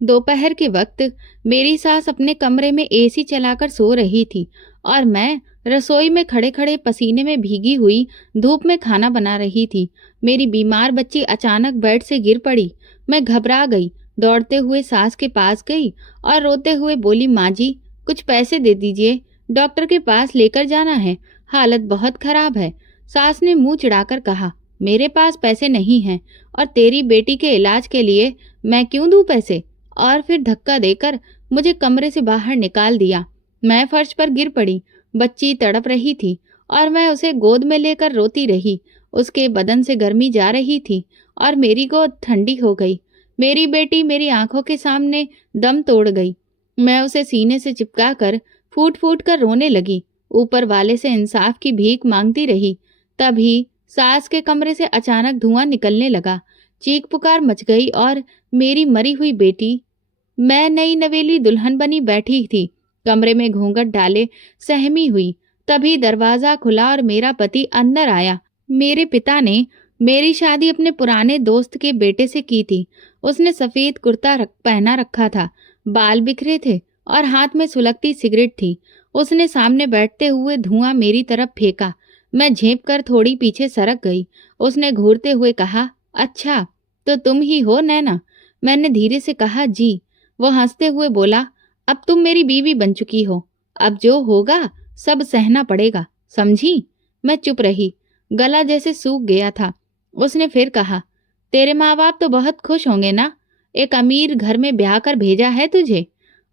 दोपहर के वक्त मेरी सास अपने कमरे में एसी चलाकर सो रही थी और मैं रसोई में खड़े खड़े पसीने में भीगी हुई धूप में खाना बना रही थी। मेरी बीमार बच्ची अचानक बेड से गिर पड़ी। मैं घबरा गई, दौड़ते हुए सास के पास गई और रोते हुए बोली, माँ जी कुछ पैसे दे दीजिए, डॉक्टर के पास लेकर जाना है, हालत बहुत खराब है। सास ने मुंह चिढ़ाकर कहा, मेरे पास पैसे नहीं हैं और तेरी बेटी के इलाज के लिए मैं क्यों दूं पैसे? और फिर धक्का देकर मुझे कमरे से बाहर निकाल दिया। मैं फर्श पर गिर पड़ी। बच्ची तड़प रही थी और मैं उसे गोद में लेकर रोती रही। उसके बदन से गर्मी जा रही थी और मेरी गोद ठंडी हो गई। मेरी बेटी मेरी आंखों के सामने दम तोड़ गई। मैं उसे सीने से चिपका कर फूट फूट कर रोने लगी। ऊपर वाले से इंसाफ की भीख मांगती रही। तभी सास के कमरे से अचानक धुआं निकलने लगा। चीख पुकार मच गई और मेरी मरी हुई बेटी, मैं नई नवेली दुल्हन बनी बैठी थी, कमरे में घूंघट डाले सहमी हुई। तभी दरवाजा खुला और मेरा पति अंदर आया। मेरे पिता ने मेरी शादी अपने पुराने दोस्त के बेटे से की थी। उसने सफेद कुर्ता पहना रखा था, बाल बिखरे थे और हाथ में सुलगती सिगरेट थी। उसने सामने बैठते हुए धुआं मेरी तरफ फेंका। मैं झेंप कर थोड़ी पीछे सरक गई। उसने घूरते हुए कहा, अच्छा तो तुम ही हो नैना? मैंने धीरे से कहा, जी। वो हंसते हुए बोला, अब तुम मेरी बीवी बन चुकी हो, अब जो होगा सब सहना पड़ेगा, समझी? मैं चुप रही, गला जैसे सूख गया था। उसने फिर कहा, तेरे माँ बाप तो बहुत खुश होंगे ना, एक अमीर घर में ब्याह कर भेजा है तुझे।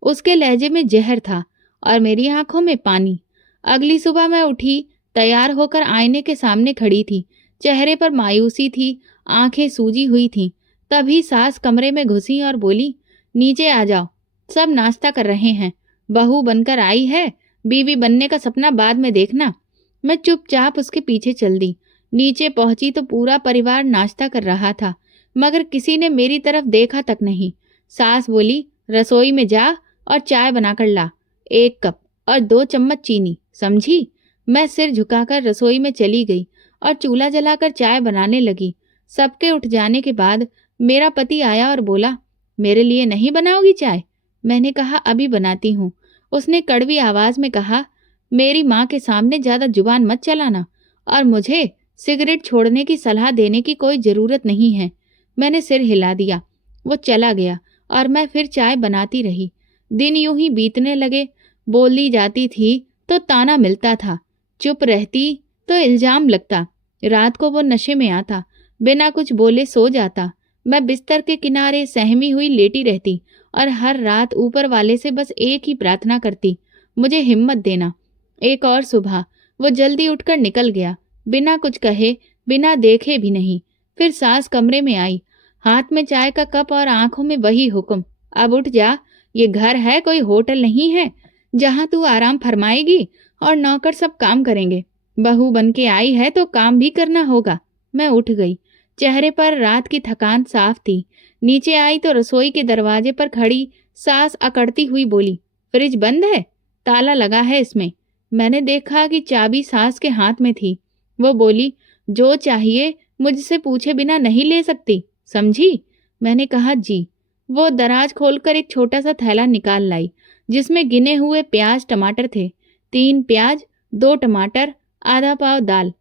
उसके लहजे में जहर था और मेरी आंखों में पानी। अगली सुबह मैं उठी, तैयार होकर आईने के सामने खड़ी थी। चेहरे पर मायूसी थी, आंखें सूजी हुई थीं। तभी सास कमरे में घुसी और बोली, नीचे आ जाओ, सब नाश्ता कर रहे हैं। बहू बनकर आई है, बीवी बनने का सपना बाद में देखना। मैं चुपचाप उसके पीछे चल दी। नीचे पहुंची तो पूरा परिवार नाश्ता कर रहा था, मगर किसी ने मेरी तरफ देखा तक नहीं। सास बोली, रसोई में जा और चाय बनाकर ला, 1 कप और 2 चम्मच चीनी, समझी? मैं सिर झुकाकर रसोई में चली गई और चूल्हा जलाकर चाय बनाने लगी। सबके उठ जाने के बाद मेरा पति आया और बोला, मेरे लिए नहीं बनाओगी चाय? मैंने कहा, अभी बनाती हूँ। उसने कड़वी आवाज में कहा, मेरी माँ के सामने ज्यादा जुबान मत चलाना और मुझे सिगरेट छोड़ने की सलाह देने की कोई जरूरत नहीं है। मैंने सिर हिला दिया। वो चला गया और मैं फिर चाय बनाती रही। दिन यूं ही बीतने लगे। बोली जाती थी तो ताना मिलता था, चुप रहती तो इल्जाम लगता। रात को वो नशे में आता, बिना कुछ बोले सो जाता। मैं बिस्तर के किनारे सहमी हुई लेटी रहती और हर रात ऊपर वाले से बस एक ही प्रार्थना करती, मुझे हिम्मत देना। एक और सुबह वो जल्दी उठकर निकल गया, बिना कुछ कहे, बिना देखे भी नहीं। फिर सास कमरे में आई, हाथ में चाय का कप और आंखों में वही हुक्म, अब उठ जा, ये घर है, कोई होटल नहीं है जहां तू आराम फरमाएगी और नौकर सब काम करेंगे। बहू बन के आई है तो काम भी करना होगा। मैं उठ गई। चेहरे पर रात की थकान साफ थी। नीचे आई तो रसोई के दरवाजे पर खड़ी सास अकड़ती हुई बोली, फ्रिज बंद है, ताला लगा है इसमें। मैंने देखा कि चाबी सास के हाथ में थी। वो बोली, जो चाहिए मुझसे पूछे बिना नहीं ले सकती, समझी? मैंने कहा, जी। वो दराज खोलकर एक छोटा सा थैला निकाल लाई, जिसमें गिने हुए प्याज टमाटर थे। 3 प्याज, 2 टमाटर, आधा पाव दाल।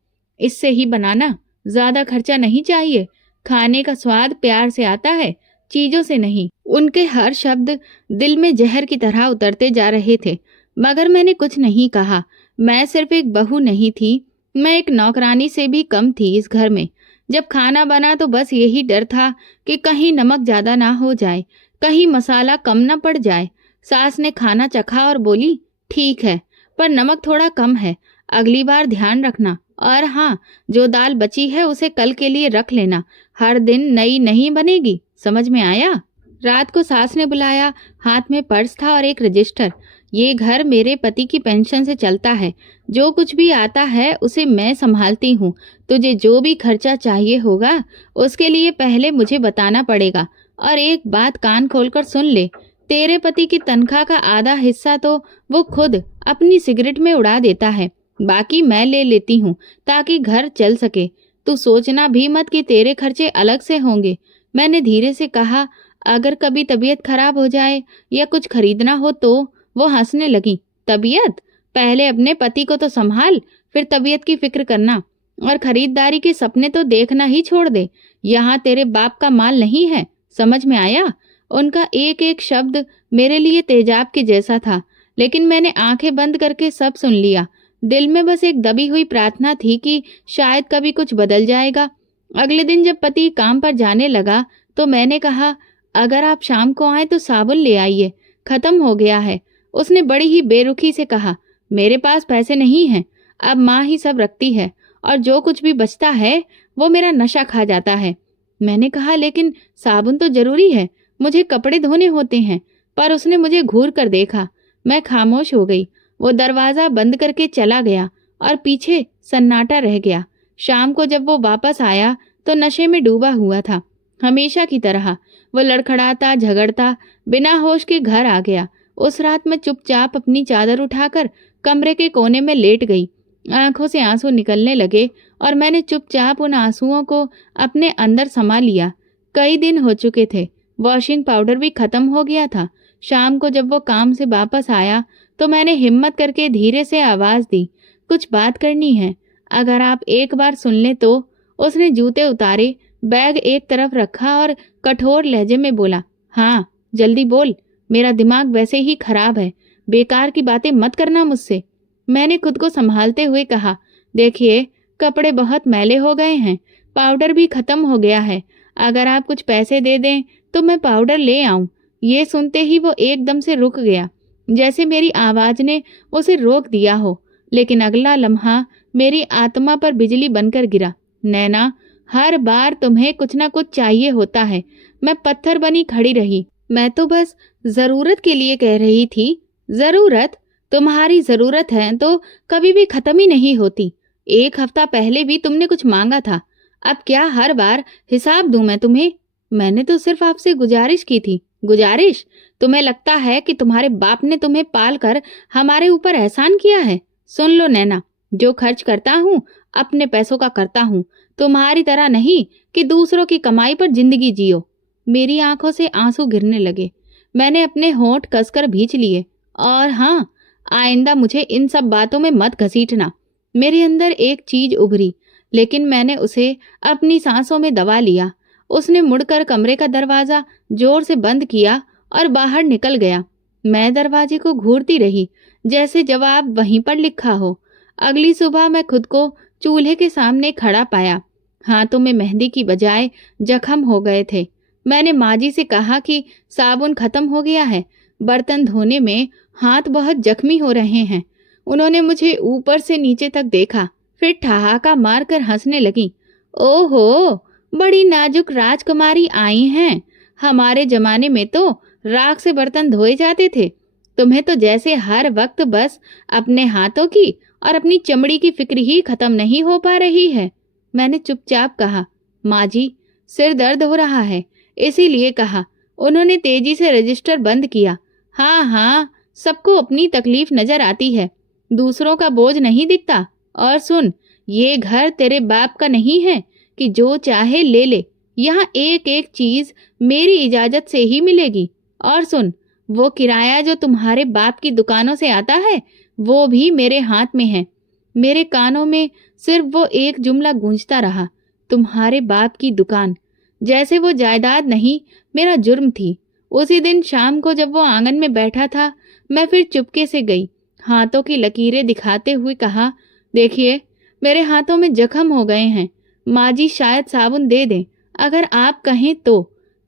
इससे ही बनाना, ज्यादा खर्चा नहीं चाहिए। खाने का स्वाद प्यार से आता है, चीजों से नहीं। उनके हर शब्द दिल में जहर की तरह उतरते जा रहे थे, मगर मैंने कुछ नहीं कहा। मैं सिर्फ एक बहू नहीं थी, मैं एक नौकरानी से भी कम थी इस घर में। जब खाना बना तो बस यही डर था कि कहीं नमक ज्यादा ना हो जाए, कहीं मसाला कम ना पड़ जाए। सास ने खाना चखा और बोली, ठीक है, पर नमक थोड़ा कम है, अगली बार ध्यान रखना। और हाँ, जो दाल बची है उसे कल के लिए रख लेना, हर दिन नई नहीं बनेगी, समझ में आया? रात को सास ने बुलाया। हाथ में पर्स था और एक रजिस्टर। ये घर मेरे पति की पेंशन से चलता है, जो कुछ भी आता है उसे मैं संभालती हूँ। तुझे जो भी खर्चा चाहिए होगा उसके लिए पहले मुझे बताना पड़ेगा। और एक बात कान खोलकर सुन ले, तेरे पति की तनख्वाह का आधा हिस्सा तो वो खुद अपनी सिगरेट में उड़ा देता है, बाकी मैं ले लेती हूँ ताकि घर चल सके। तू सोचना भी मत कि तेरे खर्चे अलग से होंगे। मैंने धीरे से कहा, अगर कभी तबीयत खराब हो जाए या कुछ खरीदना हो तो। वो हंसने लगी। तबीयत? पहले अपने पति को तो संभाल, फिर तबीयत की फिक्र करना। और खरीदारी के सपने तो देखना ही छोड़ दे। यहाँ तेरे बाप का माल नहीं है, समझ में आया? उनका एक एक शब्द मेरे लिए तेजाब के जैसा था, लेकिन मैंने आंखें बंद करके सब सुन लिया। दिल में बस एक दबी हुई प्रार्थना थी कि शायद कभी कुछ बदल जाएगा। अगले दिन जब पति काम पर जाने लगा तो मैंने कहा, अगर आप शाम को आए तो साबुन ले आइए, खत्म हो गया है। उसने बड़ी ही बेरुखी से कहा, मेरे पास पैसे नहीं हैं, अब माँ ही सब रखती है और जो कुछ भी बचता है वो मेरा नशा खा जाता है। मैंने कहा, लेकिन साबुन तो जरूरी है, मुझे कपड़े धोने होते हैं। पर उसने मुझे घूर कर देखा। मैं खामोश हो गई। वो दरवाजा बंद करके चला गया और पीछे सन्नाटा रह गया। शाम को जब वो वापस आया तो नशे में डूबा हुआ था, हमेशा की तरह। वो लड़खड़ाता झगड़ता बिना होश के घर आ गया। उस रात मैं चुपचाप अपनी चादर उठाकर कमरे के कोने में लेट गई। आंखों से आंसू निकलने लगे और मैंने चुपचाप उन आंसुओं को अपने अंदर समा लिया। कई दिन हो चुके थे, वॉशिंग पाउडर भी खत्म हो गया था। शाम को जब वो काम से वापस आया तो मैंने हिम्मत करके धीरे से आवाज दी, कुछ बात करनी है, अगर आप एक बार सुन लें तो। उसने जूते उतारे, बैग एक तरफ रखा और कठोर लहजे में बोला, हाँ जल्दी बोल, मेरा दिमाग वैसे ही खराब है, बेकार की बातें मत करना मुझसे। मैंने खुद को संभालते हुए कहा, देखिए कपड़े बहुत मैले हो गए हैं, पाउडर भी खत्म हो गया है, अगर आप कुछ पैसे दे दें तो मैं पाउडर ले आऊं। ये सुनते ही वो एकदम से रुक गया, जैसे मेरी आवाज ने उसे रोक दिया हो। लेकिन अगला लम्हा मेरी आत्मा पर बिजली बनकर गिरा। नैना, हर बार तुम्हें कुछ ना कुछ चाहिए होता है। मैं पत्थर बनी खड़ी रही। मैं तो बस जरूरत के लिए कह रही थी। जरूरत? तुम्हारी जरूरत है तो कभी भी खत्म ही नहीं होती। एक हफ्ता पहले भी तुमने कुछ मांगा था, अब क्या हर बार हिसाब दूं मैं तुम्हें? मैंने तो सिर्फ आपसे गुजारिश की थी। गुजारिश? तुम्हें लगता है कि तुम्हारे बाप ने तुम्हें पाल कर हमारे ऊपर एहसान किया है? सुन लो नैना, जो खर्च करता हूँ अपने पैसों का करता हूँ, तुम्हारी तरह नहीं कि दूसरों की कमाई पर जिंदगी जियो। मेरी आंखों से आंसू गिरने लगे। मैंने अपने होंठ कसकर भींच लिए। और हाँ, आइंदा मुझे इन सब बातों में मत घसीटना। मेरे अंदर एक चीज उभरी, लेकिन मैंने उसे अपनी सांसों में दबा लिया। उसने मुड़कर कमरे का दरवाजा जोर से बंद किया और बाहर निकल गया। मैं दरवाजे को घूरती रही, जैसे जवाब वहीं पर लिखा हो। अगली सुबह मैं खुद को चूल्हे के सामने खड़ा पाया। हाथों में मेहंदी की बजाय जख्म हो गए थे। मैंने माँ जी से कहा कि साबुन खत्म हो गया है, बर्तन धोने में हाथ बहुत जख्मी हो रहे हैं। उन्होंने मुझे ऊपर से नीचे तक देखा, फिर ठहाका मारकर हंसने लगी। ओहो, बड़ी नाजुक राजकुमारी आई हैं। हमारे जमाने में तो राख से बर्तन धोए जाते थे, तुम्हें तो जैसे हर वक्त बस अपने हाथों की और अपनी चमड़ी की फिक्र ही खत्म नहीं हो पा रही है। मैंने चुपचाप कहा, माँ जी सिर दर्द हो रहा है, इसीलिए कहा। उन्होंने तेजी से रजिस्टर बंद किया। हाँ हाँ, सबको अपनी तकलीफ नजर आती है, दूसरों का बोझ नहीं दिखता। और सुन, ये घर तेरे बाप का नहीं है कि जो चाहे ले ले। यहाँ एक एक चीज मेरी इजाजत से ही मिलेगी। और सुन, वो किराया जो तुम्हारे बाप की दुकानों से आता है वो भी मेरे हाथ में है। मेरे कानों में सिर्फ वो एक जुमला गूंजता रहा, तुम्हारे बाप की दुकान, जैसे वो जायदाद नहीं मेरा जुर्म थी। उसी दिन शाम को जब वो आंगन में बैठा था, मैं फिर चुपके से गई, हाथों की लकीरें दिखाते हुए कहा, देखिए मेरे हाथों में जख्म हो गए हैं, माँ जी शायद साबुन दे दें, अगर आप कहें तो।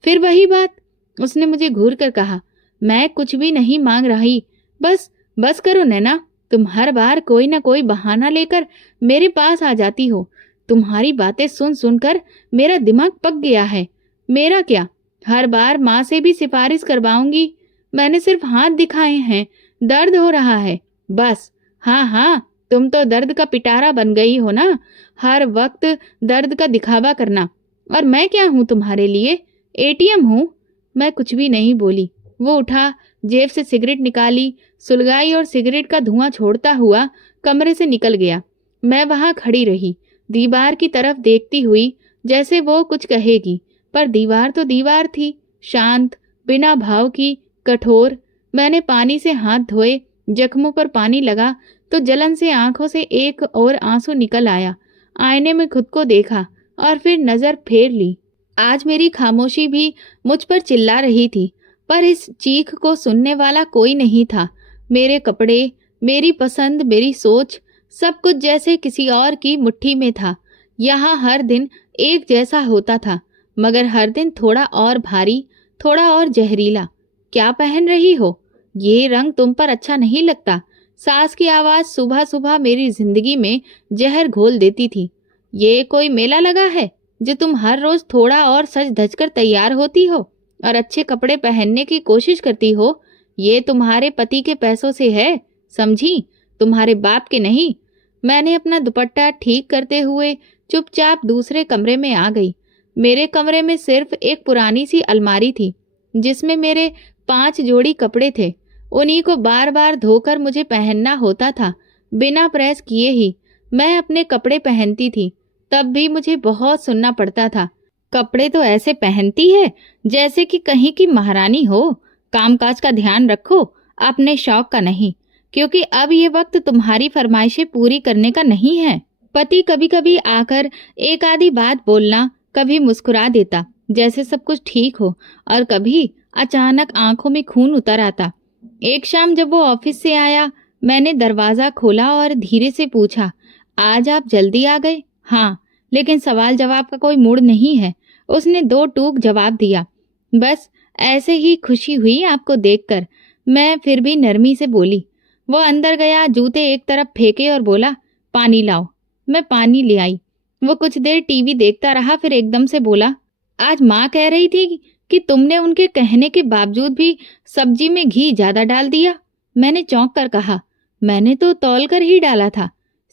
फिर वही बात, उसने मुझे घूर कर कहा, मैं कुछ भी नहीं मांग रही, बस बस करो नैना, तुम हर बार कोई ना कोई बहाना लेकर मेरे पास आ जाती हो। तुम्हारी बातें सुन सुनकर मेरा दिमाग पक गया है। मेरा क्या, हर बार माँ से भी सिफारिश करवाऊंगी। मैंने सिर्फ हाथ दिखाए हैं, दर्द हो रहा है बस। हाँ हाँ, तुम तो दर्द का पिटारा बन गई हो ना, हर वक्त दर्द का दिखावा करना। और मैं क्या हूँ तुम्हारे लिए, एटीएम हूँ? मैं कुछ भी नहीं बोली। वो उठा, जेब से सिगरेट निकाली, सुलगाई और सिगरेट का धुआं छोड़ता हुआ कमरे से निकल गया। मैं वहां खड़ी रही, दीवार की तरफ देखती हुई, जैसे वो कुछ कहेगी, पर दीवार तो दीवार थी, शांत, बिना भाव की, कठोर। मैंने पानी से हाथ धोए, जख्मों पर पानी लगा तो जलन से आंखों से एक और आंसू निकल आया। आईने में खुद को देखा और फिर नजर फेर ली। आज मेरी खामोशी भी मुझ पर चिल्ला रही थी, पर इस चीख को सुनने वाला कोई नहीं था। मेरे कपड़े, मेरी पसंद, मेरी सोच, सब कुछ जैसे किसी और की मुट्ठी में था। यहाँ हर दिन एक जैसा होता था, मगर हर दिन थोड़ा और भारी, थोड़ा और जहरीला। क्या पहन रही हो? ये रंग तुम पर अच्छा नहीं लगता। सास की आवाज सुबह सुबह मेरी जिंदगी में जहर घोल देती थी। ये कोई मेला लगा है जो तुम हर रोज थोड़ा और सज धज कर तैयार होती हो और अच्छे कपड़े पहनने की कोशिश करती हो? ये तुम्हारे पति के पैसों से है, समझी? तुम्हारे बाप के नहीं। मैंने अपना दुपट्टा ठीक करते हुए चुपचाप दूसरे कमरे में आ गई। मेरे कमरे में सिर्फ एक पुरानी सी अलमारी थी जिसमें मेरे 5 जोड़ी कपड़े थे। उन्हीं को बार बार धोकर मुझे पहनना होता था, बिना प्रेस किए ही। मैं अपने कपड़े पहनती थी, तब भी मुझे बहुत सुनना पड़ता था। कपड़े तो ऐसे पहनती है जैसे कि कहीं की महारानी हो। कामकाज का ध्यान रखो, अपने शौक का नहीं, क्योंकि अब ये वक्त तुम्हारी फरमाइशें पूरी करने का नहीं है। पति कभी कभी आकर एक आधी बात बोलना, कभी मुस्कुरा देता जैसे सब कुछ ठीक हो, और कभी अचानक आंखों में खून उतर आता। एक शाम जब वो ऑफिस से आया, मैंने दरवाजा खोला और धीरे से पूछा, आज आप जल्दी आ गए? हाँ, लेकिन सवाल जवाब का कोई मूड नहीं है। उसने 2 टूक जवाब दिया। बस ऐसे ही खुशी हुई आपको देखकर। मैं फिर भी नरमी से बोली। वो अंदर गया, जूते एक तरफ फेंके और बोला, पानी लाओ। मैं पानी ले आई। वो कुछ देर टीवी देखता रहा, फिर एकदम से बोला, आज माँ कह रही थी कि तुमने उनके कहने के बावजूद भी सब्जी में घी ज्यादा डाल दिया। मैंने चौंक कर कहा, मैंने तो तौल कर ही डाला था।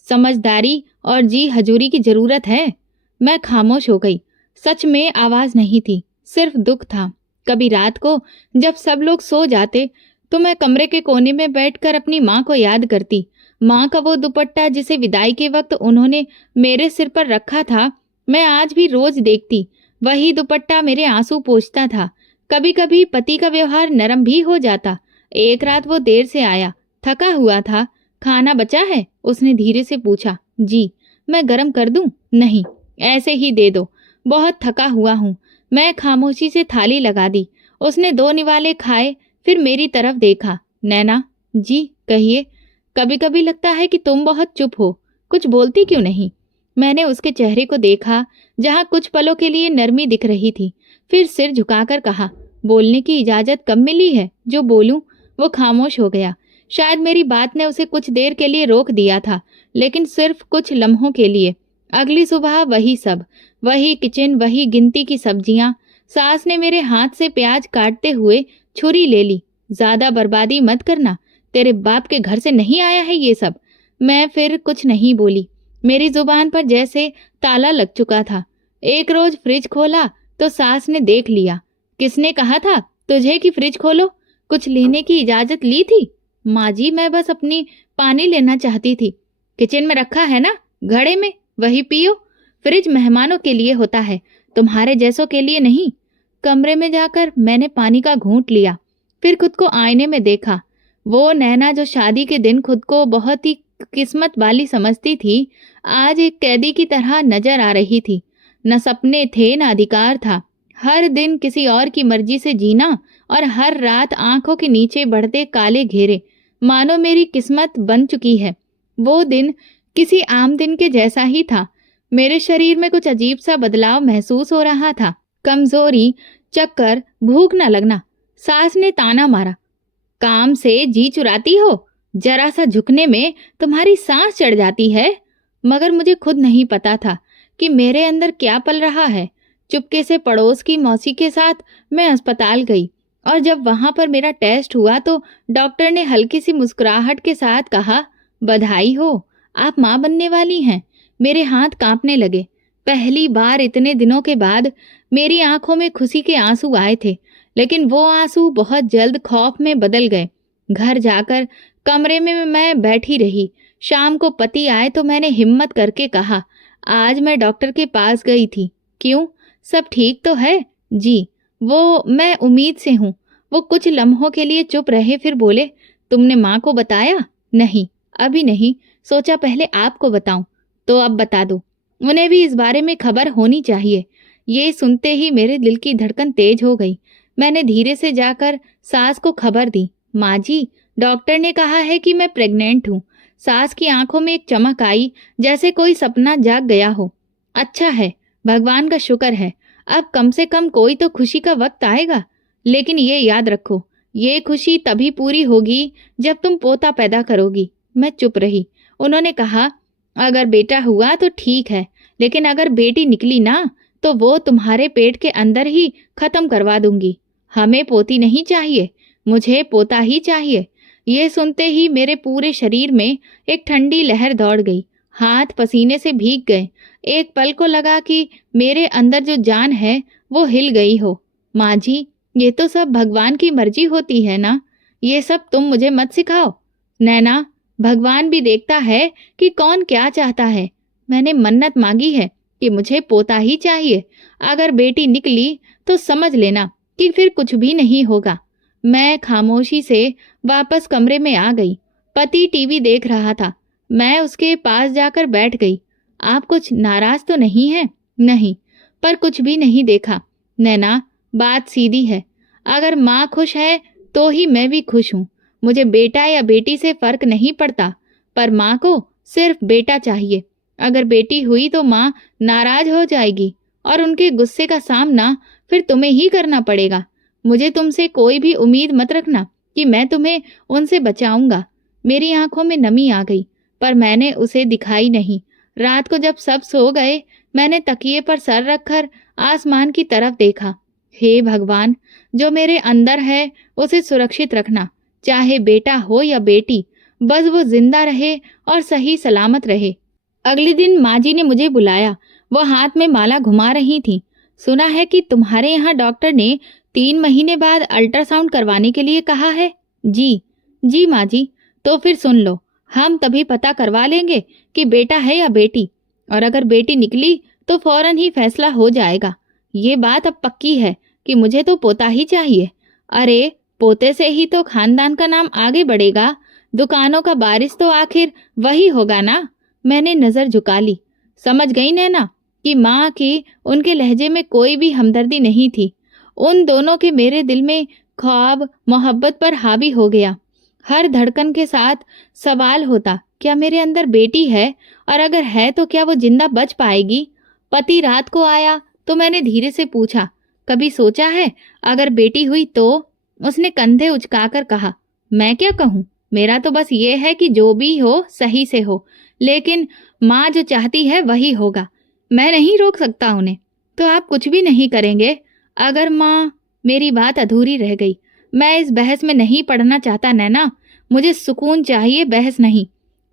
समझदारी और जी हजूरी की जरूरत है। मैं खामोश हो गई। सच में आवाज नहीं थी, सिर्फ दुख था। कभी रात को जब सब लोग सो जाते तो मैं कमरे के कोने में बैठकर अपनी माँ को याद करती। माँ का वो दुपट्टा जिसे विदाई के वक्त उन्होंने मेरे सिर पर रखा था, मैं आज भी रोज देखती। वही दुपट्टा मेरे आंसू पोंछता था। कभी कभी पति का व्यवहार नरम भी हो जाता। एक रात वो देर से आया, थका हुआ था। खाना बचा है? उसने धीरे से पूछा। जी। मैं गरम कर दूं? नहीं, ऐसे ही दे दो, बहुत थका हुआ हूँ। मैं खामोशी से थाली लगा दी। उसने 2 निवाले खाए, फिर मेरी तरफ देखा। नैना। जी कहिए। कभी कभी लगता है कि तुम बहुत चुप हो, कुछ बोलती क्यों नहीं? मैंने उसके चेहरे को देखा, जहाँ कुछ पलों के लिए नरमी दिख रही थी, फिर सिर झुकाकर कहा, बोलने की इजाजत कब मिली है जो बोलूं? वो खामोश हो गया। शायद मेरी बात ने उसे कुछ देर के लिए रोक दिया था, लेकिन सिर्फ कुछ लम्हों के लिए। अगली सुबह वही सब, वही किचन, वही गिनती की सब्जियां। सास ने मेरे हाथ से प्याज काटते हुए छुरी ले ली। ज्यादा बर्बादी मत करना, तेरे बाप के घर से नहीं आया है ये सब। मैं फिर कुछ नहीं बोली। मेरी जुबान पर जैसे ताला लग चुका था। एक रोज फ्रिज खोला तो सास ने देख लिया। किसने कहा था तुझे कि फ्रिज खोलो? कुछ लेने की इजाजत ली थी? माँ जी, मैं बस अपनी पानी लेना चाहती थी। किचन में रखा है ना, घड़े में, वही पियो। फ्रिज मेहमानों के लिए होता है, तुम्हारे जैसों के लिए नहीं। कमरे में जाकर मैंने पानी का घूंट लिया, फिर खुद को आईने में देखा। वो नैना जो शादी के दिन खुद को बहुत ही किस्मत वाली समझती थी, आज एक कैदी की तरह नजर आ रही थी। न सपने थे, न अधिकार था। हर दिन किसी और की मर्जी से जीना, और हर रात आंखों के नीचे बढ़ते काले घेरे, मानो मेरी किस्मत बन चुकी है। वो दिन किसी आम दिन के जैसा ही था। मेरे शरीर में कुछ अजीब सा बदलाव महसूस हो रहा था। कमजोरी, चक्कर, भूख न लगना। सास ने ताना मारा, काम से जी चुराती हो? जरा सा झुकने में तुम्हारी सांस चढ़ जाती है। मगर मुझे खुद नहीं पता था कि मेरे अंदर क्या पल रहा है। चुपके से पड़ोस की मौसी के साथ मैं अस्पताल गई, और जब वहां पर मेरा टेस्ट हुआ तो डॉक्टर ने हल्की सी मुस्कुराहट के साथ कहा, बधाई हो, आप माँ बनने वाली हैं। मेरे हाथ कांपने लगे। पहली बार इतने दिनों के बाद मेरी आंखों में खुशी के आंसू आए थे, लेकिन वो आंसू बहुत जल्द खौफ में बदल गए। घर जाकर कमरे में मैं बैठी रही। शाम को पति आए तो मैंने हिम्मत करके कहा, आज मैं डॉक्टर के पास गई थी। क्यों, सब ठीक तो है? जी। वो मैं उम्मीद से हूँ। वो कुछ लम्हों के लिए चुप रहे, फिर बोले, तुमने माँ को बताया? नहीं, अभी नहीं, सोचा पहले आपको बताऊं। तो अब बता दो, उन्हें भी इस बारे में खबर होनी चाहिए। ये सुनते ही मेरे दिल की धड़कन तेज हो गई। मैंने धीरे से जाकर सास को खबर दी। माँ जी, डॉक्टर ने कहा है कि मैं प्रेग्नेंट हूँ। सास की आंखों में एक चमक आई, जैसे कोई सपना जाग गया हो। अच्छा है, भगवान का शुक्र है, अब कम से कम कोई तो खुशी का वक्त आएगा। लेकिन ये याद रखो, ये खुशी तभी पूरी होगी जब तुम पोता पैदा करोगी। मैं चुप रही। उन्होंने कहा, अगर बेटा हुआ तो ठीक है, लेकिन अगर बेटी निकली ना, तो वो तुम्हारे पेट के अंदर ही खत्म करवा दूंगी। हमें पोती नहीं चाहिए, मुझे पोता ही चाहिए। ये सुनते ही मेरे पूरे शरीर में एक ठंडी लहर दौड़ गई, हाथ पसीने से भीग गए। एक पल को लगा कि मेरे अंदर जो जान है वो हिल गई हो। माँ जी, ये तो सब भगवान की मर्जी होती है ना, ये सब तुम मुझे मत सिखाओ। नैना, भगवान भी देखता है कि कौन क्या चाहता है। मैंने मन्नत मांगी है कि मुझे पोता ही चाहिए। अगर बेटी निकली तो समझ लेना कि फिर कुछ भी नहीं होगा। मैं खामोशी से वापस कमरे में आ गई। पति टीवी देख रहा था। मैं उसके पास जाकर बैठ गई। आप कुछ नाराज तो नहीं हैं? नहीं, पर कुछ भी नहीं देखा। नैना, बात सीधी है। अगर माँ खुश है तो ही मैं भी खुश हूँ। मुझे बेटा या बेटी से फर्क नहीं पड़ता, पर माँ को सिर्फ बेटा चाहिए। अगर बेटी हुई तो माँ नाराज हो जाएगी और उनके गुस्से का सामना फिर तुम्हें ही करना पड़ेगा। मुझे तुमसे कोई भी उम्मीद मत रखना कि मैं तुम्हें उनसे बचाऊंगा। मेरी आंखों में नमी आ गई, पर मैंने उसे दिखाई नहीं। रात को जब सब सो गए, मैंने तकिए पर सर रखकर आसमान की तरफ देखा। हे भगवान, जो मेरे अंदर है उसे सुरक्षित रखना, चाहे बेटा हो या बेटी, बस वो जिंदा रहे और सही सलामत रहे। अगले दिन माँ जी ने मुझे बुलाया। वो हाथ में माला घुमा रही थी। सुना है कि तुम्हारे यहाँ डॉक्टर ने 3 महीने बाद अल्ट्रासाउंड करवाने के लिए कहा है। जी, जी माँ जी। तो फिर सुन लो, हम तभी पता करवा लेंगे कि बेटा है या बेटी, और अगर बेटी निकली तो फौरन ही फैसला हो जाएगा। ये बात अब पक्की है कि मुझे तो पोता ही चाहिए। अरे, पोते से ही तो खानदान का नाम आगे बढ़ेगा। दुकानों का बारिश तो आखिर वही होगा ना। मैंने नजर झुका ली। समझ गई नैना कि माँ की उनके लहजे में कोई भी हमदर्दी नहीं थी। उन दोनों के मेरे दिल में ख्वाब मोहब्बत पर हावी हो गया। हर धड़कन के साथ सवाल होता, क्या मेरे अंदर बेटी है, और अगर है तो क्या वो जिंदा बच पाएगी। पति रात को आया तो मैंने धीरे से पूछा, कभी सोचा है अगर बेटी हुई तो? उसने कंधे उचकाकर कहा, मैं क्या कहूँ, मेरा तो बस ये है कि जो भी हो सही से हो, लेकिन माँ जो चाहती है वही होगा। मैं नहीं रोक सकता उन्हें। तो आप कुछ भी नहीं करेंगे अगर माँ? मेरी बात अधूरी रह गई। मैं इस बहस में नहीं पड़ना चाहता नैना, मुझे सुकून चाहिए, बहस नहीं।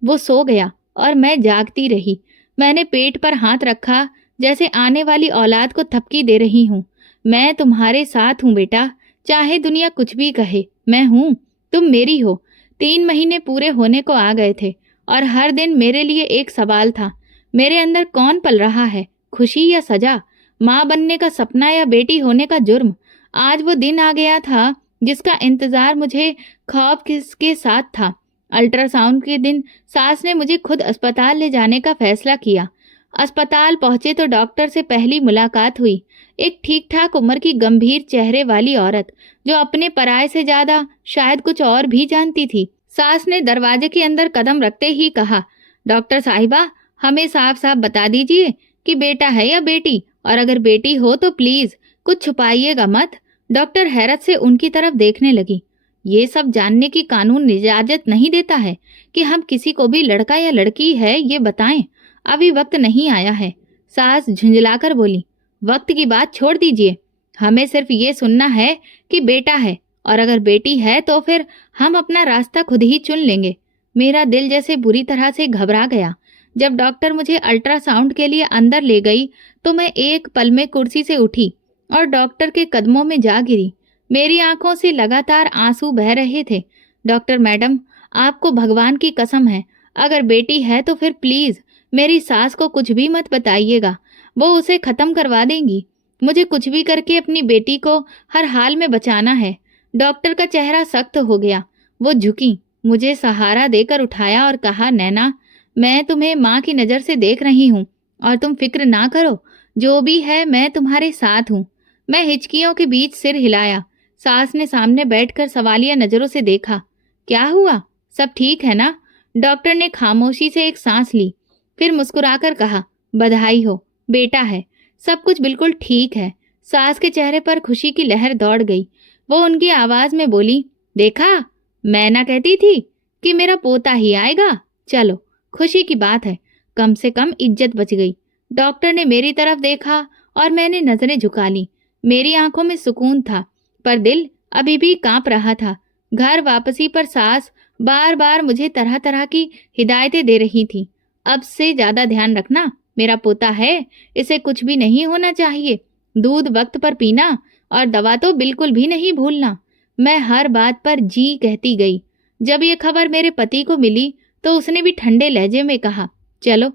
वो सो गया और मैं जागती रही। मैंने पेट पर हाथ रखा, जैसे आने वाली औलाद को थपकी दे रही हूँ। मैं तुम्हारे साथ हूँ बेटा, चाहे दुनिया कुछ भी कहे, मैं हूँ, तुम मेरी हो। 3 महीने पूरे होने को आ गए थे और हर दिन मेरे लिए एक सवाल था, मेरे अंदर कौन पल रहा है, खुशी या सजा, माँ बनने का सपना या बेटी होने का जुर्म। आज वो दिन आ गया था जिसका इंतजार मुझे ख्वाब किसके साथ था। अल्ट्रासाउंड के दिन सास ने मुझे खुद अस्पताल ले जाने का फैसला किया। अस्पताल पहुंचे तो डॉक्टर से पहली मुलाकात हुई। एक ठीक ठाक उम्र की गंभीर चेहरे वाली औरत, जो अपने पराये से ज्यादा शायद कुछ और भी जानती थी। सास ने दरवाजे के अंदर कदम रखते ही कहा, डॉक्टर साहिबा, हमें साफ साफ बता दीजिए कि बेटा है या बेटी, और अगर बेटी हो तो प्लीज कुछ छुपाइएगा मत। डॉक्टर हैरत से उनकी तरफ देखने लगी। ये सब जानने की कानून इजाजत नहीं देता है कि हम किसी को भी लड़का या लड़की है ये बताएं। अभी वक्त नहीं आया है। सास झुंझलाकर बोली, वक्त की बात छोड़ दीजिए, हमें सिर्फ ये सुनना है कि बेटा है, और अगर बेटी है तो फिर हम अपना रास्ता खुद ही चुन लेंगे। मेरा दिल जैसे बुरी तरह से घबरा गया। जब डॉक्टर मुझे अल्ट्रासाउंड के लिए अंदर ले गई तो मैं एक पल में कुर्सी से उठी और डॉक्टर के कदमों में जा गिरी। मेरी आंखों से लगातार आंसू बह रहे थे। डॉक्टर मैडम, आपको भगवान की कसम है, अगर बेटी है तो फिर प्लीज मेरी सास को कुछ भी मत बताइएगा, वो उसे खत्म करवा देंगी। मुझे कुछ भी करके अपनी बेटी को हर हाल में बचाना है। डॉक्टर का चेहरा सख्त हो गया। वो झुकी, मुझे सहारा देकर उठाया और कहा, नैना, मैं तुम्हें माँ की नज़र से देख रही हूँ और तुम फिक्र ना करो, जो भी है मैं तुम्हारे साथ हूँ। मैं हिचकियों के बीच सिर हिलाया। सास ने सामने बैठकर सवालिया नज़रों से देखा। क्या हुआ, सब ठीक है ना? डॉक्टर ने खामोशी से एक सांस ली, फिर मुस्कुराकर कहा, बधाई हो, बेटा है, सब कुछ बिल्कुल ठीक है। सास के चेहरे पर खुशी की लहर दौड़ गई। वो उनकी आवाज में बोली, देखा, मैं ना कहती थी कि मेरा पोता ही आएगा। चलो, खुशी की बात है, कम से कम इज्जत बच गई। डॉक्टर ने मेरी तरफ देखा और मैंने नजरें झुका ली। मेरी आंखों में सुकून था, पर दिल अभी भी कांप रहा था। घर वापसी पर सास बार बार मुझे तरह तरह की हिदायतें दे रही थी। अब से ज्यादा ध्यान रखना, मेरा पोता है, इसे कुछ भी नहीं होना चाहिए। दूध वक्त पर पीना और दवा तो बिल्कुल भी नहीं भूलना। मैं हर बात पर जी कहती गई। जब ये खबर मेरे पति को मिली तो उसने भी ठंडे लहजे में कहा, चलो,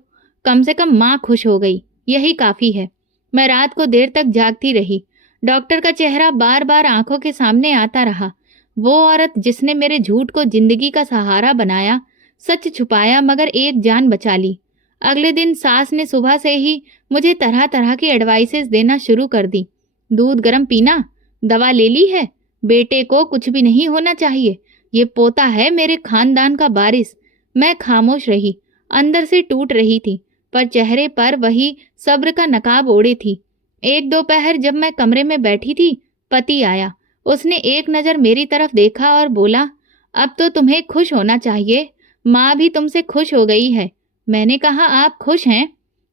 कम से कम माँ खुश हो गई, यही काफी है। मैं रात को देर तक जागती रही। डॉक्टर का चेहरा बार बार आंखों के सामने आता रहा। वो औरत जिसने मेरे झूठ को जिंदगी का सहारा बनाया, सच छुपाया मगर एक जान बचा ली। अगले दिन सास ने सुबह से ही मुझे तरह तरह की एडवाइसेस देना शुरू कर दी। दूध गर्म पीना, दवा ले ली है, बेटे को कुछ भी नहीं होना चाहिए, ये पोता है मेरे खानदान का वारिस। मैं खामोश रही, अंदर से टूट रही थी, पर चेहरे पर वही सब्र का नकाब ओढ़े थी। एक दोपहर जब मैं कमरे में बैठी थी, पति आया। उसने एक नज़र मेरी तरफ देखा और बोला, अब तो तुम्हें खुश होना चाहिए, माँ भी तुमसे खुश हो गई है। मैंने कहा, आप खुश हैं?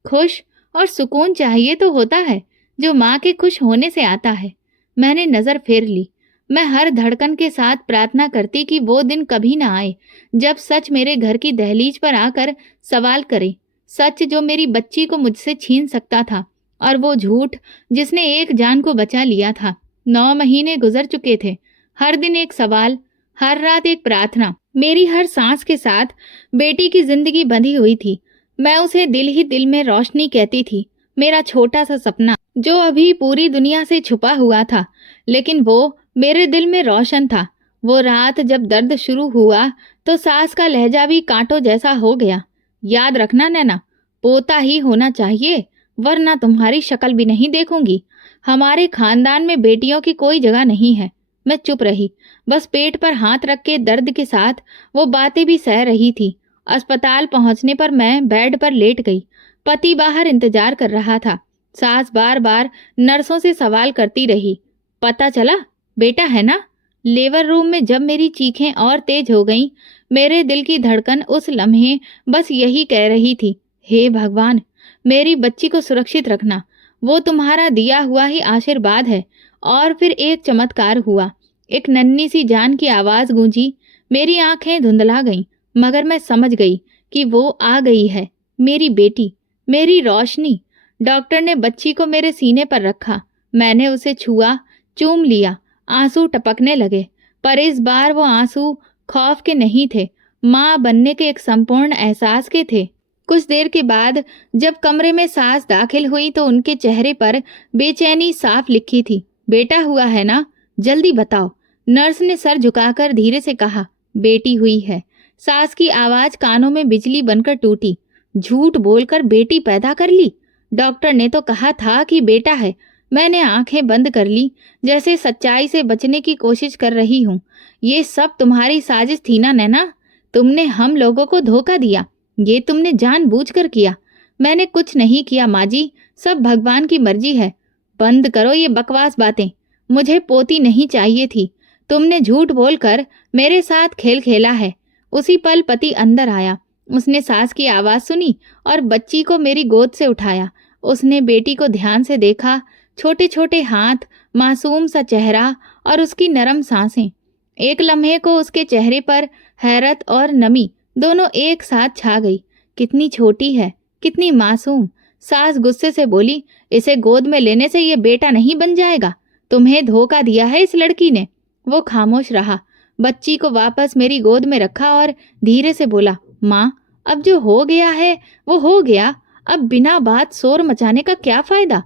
खुश और सुकून चाहिए तो होता है, जो माँ के खुश होने से आता है। मैंने नज़र फेर ली। मैं हर धड़कन के साथ प्रार्थना करती कि वो दिन कभी ना आए जब सच मेरे घर की दहलीज पर आकर सवाल करे। सच जो मेरी बच्ची को मुझसे छीन सकता था, और वो झूठ जिसने एक जान को बचा लिया था। 9 महीने गुजर चुके थे। हर दिन एक सवाल, हर रात एक प्रार्थना। मेरी हर सांस के साथ बेटी की जिंदगी बंधी हुई थी। मैं उसे दिल ही दिल में रोशनी कहती थी, मेरा छोटा सा सपना जो अभी पूरी दुनिया से छुपा हुआ था, लेकिन वो मेरे दिल में रोशन था। वो रात जब दर्द शुरू हुआ तो सास का लहजा भी कांटों जैसा हो गया। याद रखना नैना, पोता ही होना चाहिए, वरना तुम्हारी शक्ल भी नहीं देखूंगी। हमारे खानदान में बेटियों की कोई जगह नहीं है। मैं चुप रही, बस पेट पर हाथ रख के दर्द के साथ वो बातें भी सह रही थी। अस्पताल पहुंचने पर मैं बेड पर लेट गई। पति बाहर इंतजार कर रहा था। सास बार बार नर्सों से सवाल करती रही, पता चला, बेटा है ना? लेबर रूम में जब मेरी चीखें और तेज हो गईं, मेरे दिल की धड़कन उस लम्हे बस यही कह रही थी, हे भगवान, मेरी बच्ची को सुरक्षित रखना, वो तुम्हारा दिया हुआ ही आशीर्वाद है। और फिर एक चमत्कार हुआ। एक नन्ही सी जान की आवाज गूंजी। मेरी आंखें धुंधला गईं, मगर मैं समझ गई कि वो आ गई है, मेरी बेटी, मेरी रोशनी। डॉक्टर ने बच्ची को मेरे सीने पर रखा। मैंने उसे छुआ, चूम लिया। आंसू टपकने लगे, पर इस बार वो आंसू खौफ के नहीं थे, माँ बनने के एक संपूर्ण एहसास के थे। कुछ देर के बाद जब कमरे में सास दाखिल हुई तो उनके चेहरे पर बेचैनी साफ लिखी थी। बेटा हुआ है ना? जल्दी बताओ। नर्स ने सर झुकाकर धीरे से कहा, बेटी हुई है। सास की आवाज कानों में बिजली बनकर टूटी। झूठ बोलकर बेटी पैदा कर ली? डॉक्टर ने तो कहा था कि बेटा है। मैंने आंखें बंद कर ली, जैसे सच्चाई से बचने की कोशिश कर रही हूँ। ये सब तुम्हारी साजिश थी ना नैना? तुमने हम लोगों को धोखा दिया, ये तुमने जानबूझकर किया। मैंने कुछ नहीं किया माँ जी, सब भगवान की मर्जी है। बंद करो ये बकवास बातें, मुझे पोती नहीं चाहिए थी। तुमने झूठ बोलकर मेरे साथ खेल खेला है। उसी पल पति अंदर आया। उसने सास की आवाज सुनी और बच्ची को मेरी गोद से उठाया। उसने बेटी को ध्यान से देखा, छोटे छोटे हाथ, मासूम सा चेहरा और उसकी नरम सांसें। एक लम्हे को उसके चेहरे पर हैरत और नमी दोनों एक साथ छा गई। कितनी छोटी है, कितनी मासूम। सास गुस्से से बोली, इसे गोद में लेने से ये बेटा नहीं बन जाएगा। तुम्हें धोखा दिया है इस लड़की ने। वो खामोश रहा। बच्ची को वापस मेरी गोद में रखा और धीरे से बोला, माँ, अब जो हो गया है वो हो गया। अब बिना बात शोर मचाने का क्या फायदा?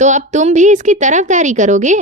तो अब तुम भी इसकी तरफदारी करोगे?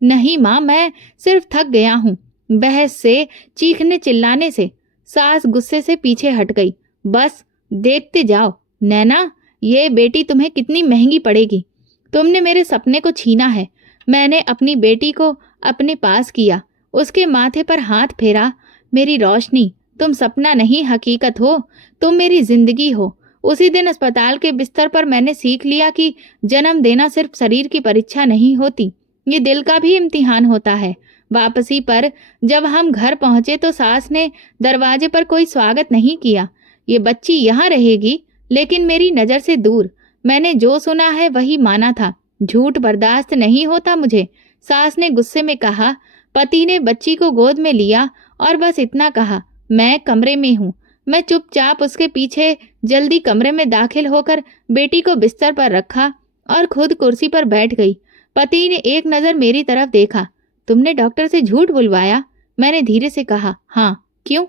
नहीं माँ, मैं सिर्फ थक गया हूँ। बहस से, चीखने चिल्लाने से। सास गुस्से से पीछे हट गई। बस देखते जाओ नैना, ये बेटी तुम्हें कितनी महंगी पड़ेगी। तुमने मेरे सपने को छीना है। मैंने अपनी बेटी को अपने पास किया, उसके माथे पर हाथ फेरा। मेरी रोशनी, तुम सपना नहीं हकीकत हो, तुम मेरी जिंदगी हो। उसी दिन अस्पताल के बिस्तर पर मैंने सीख लिया कि जन्म देना सिर्फ शरीर की परीक्षा नहीं होती, ये दिल का भी इम्तिहान होता है। वापसी पर जब हम घर पहुंचे तो सास ने दरवाजे पर कोई स्वागत नहीं किया। ये बच्ची यहाँ रहेगी, लेकिन मेरी नज़र से दूर। मैंने जो सुना है वही माना था। झूठ बर्दाश्त नहीं होता मुझे। सास ने गुस्से में कहा। पति ने बच्ची को गोद में लिया और बस इतना कहा, मैं कमरे में हूँ। मैं चुपचाप उसके पीछे जल्दी कमरे में दाखिल होकर बेटी को बिस्तर पर रखा और खुद कुर्सी पर बैठ गई। पति ने एक नज़र मेरी तरफ देखा। तुमने डॉक्टर से झूठ बुलवाया? मैंने धीरे से कहा। हाँ। क्यों?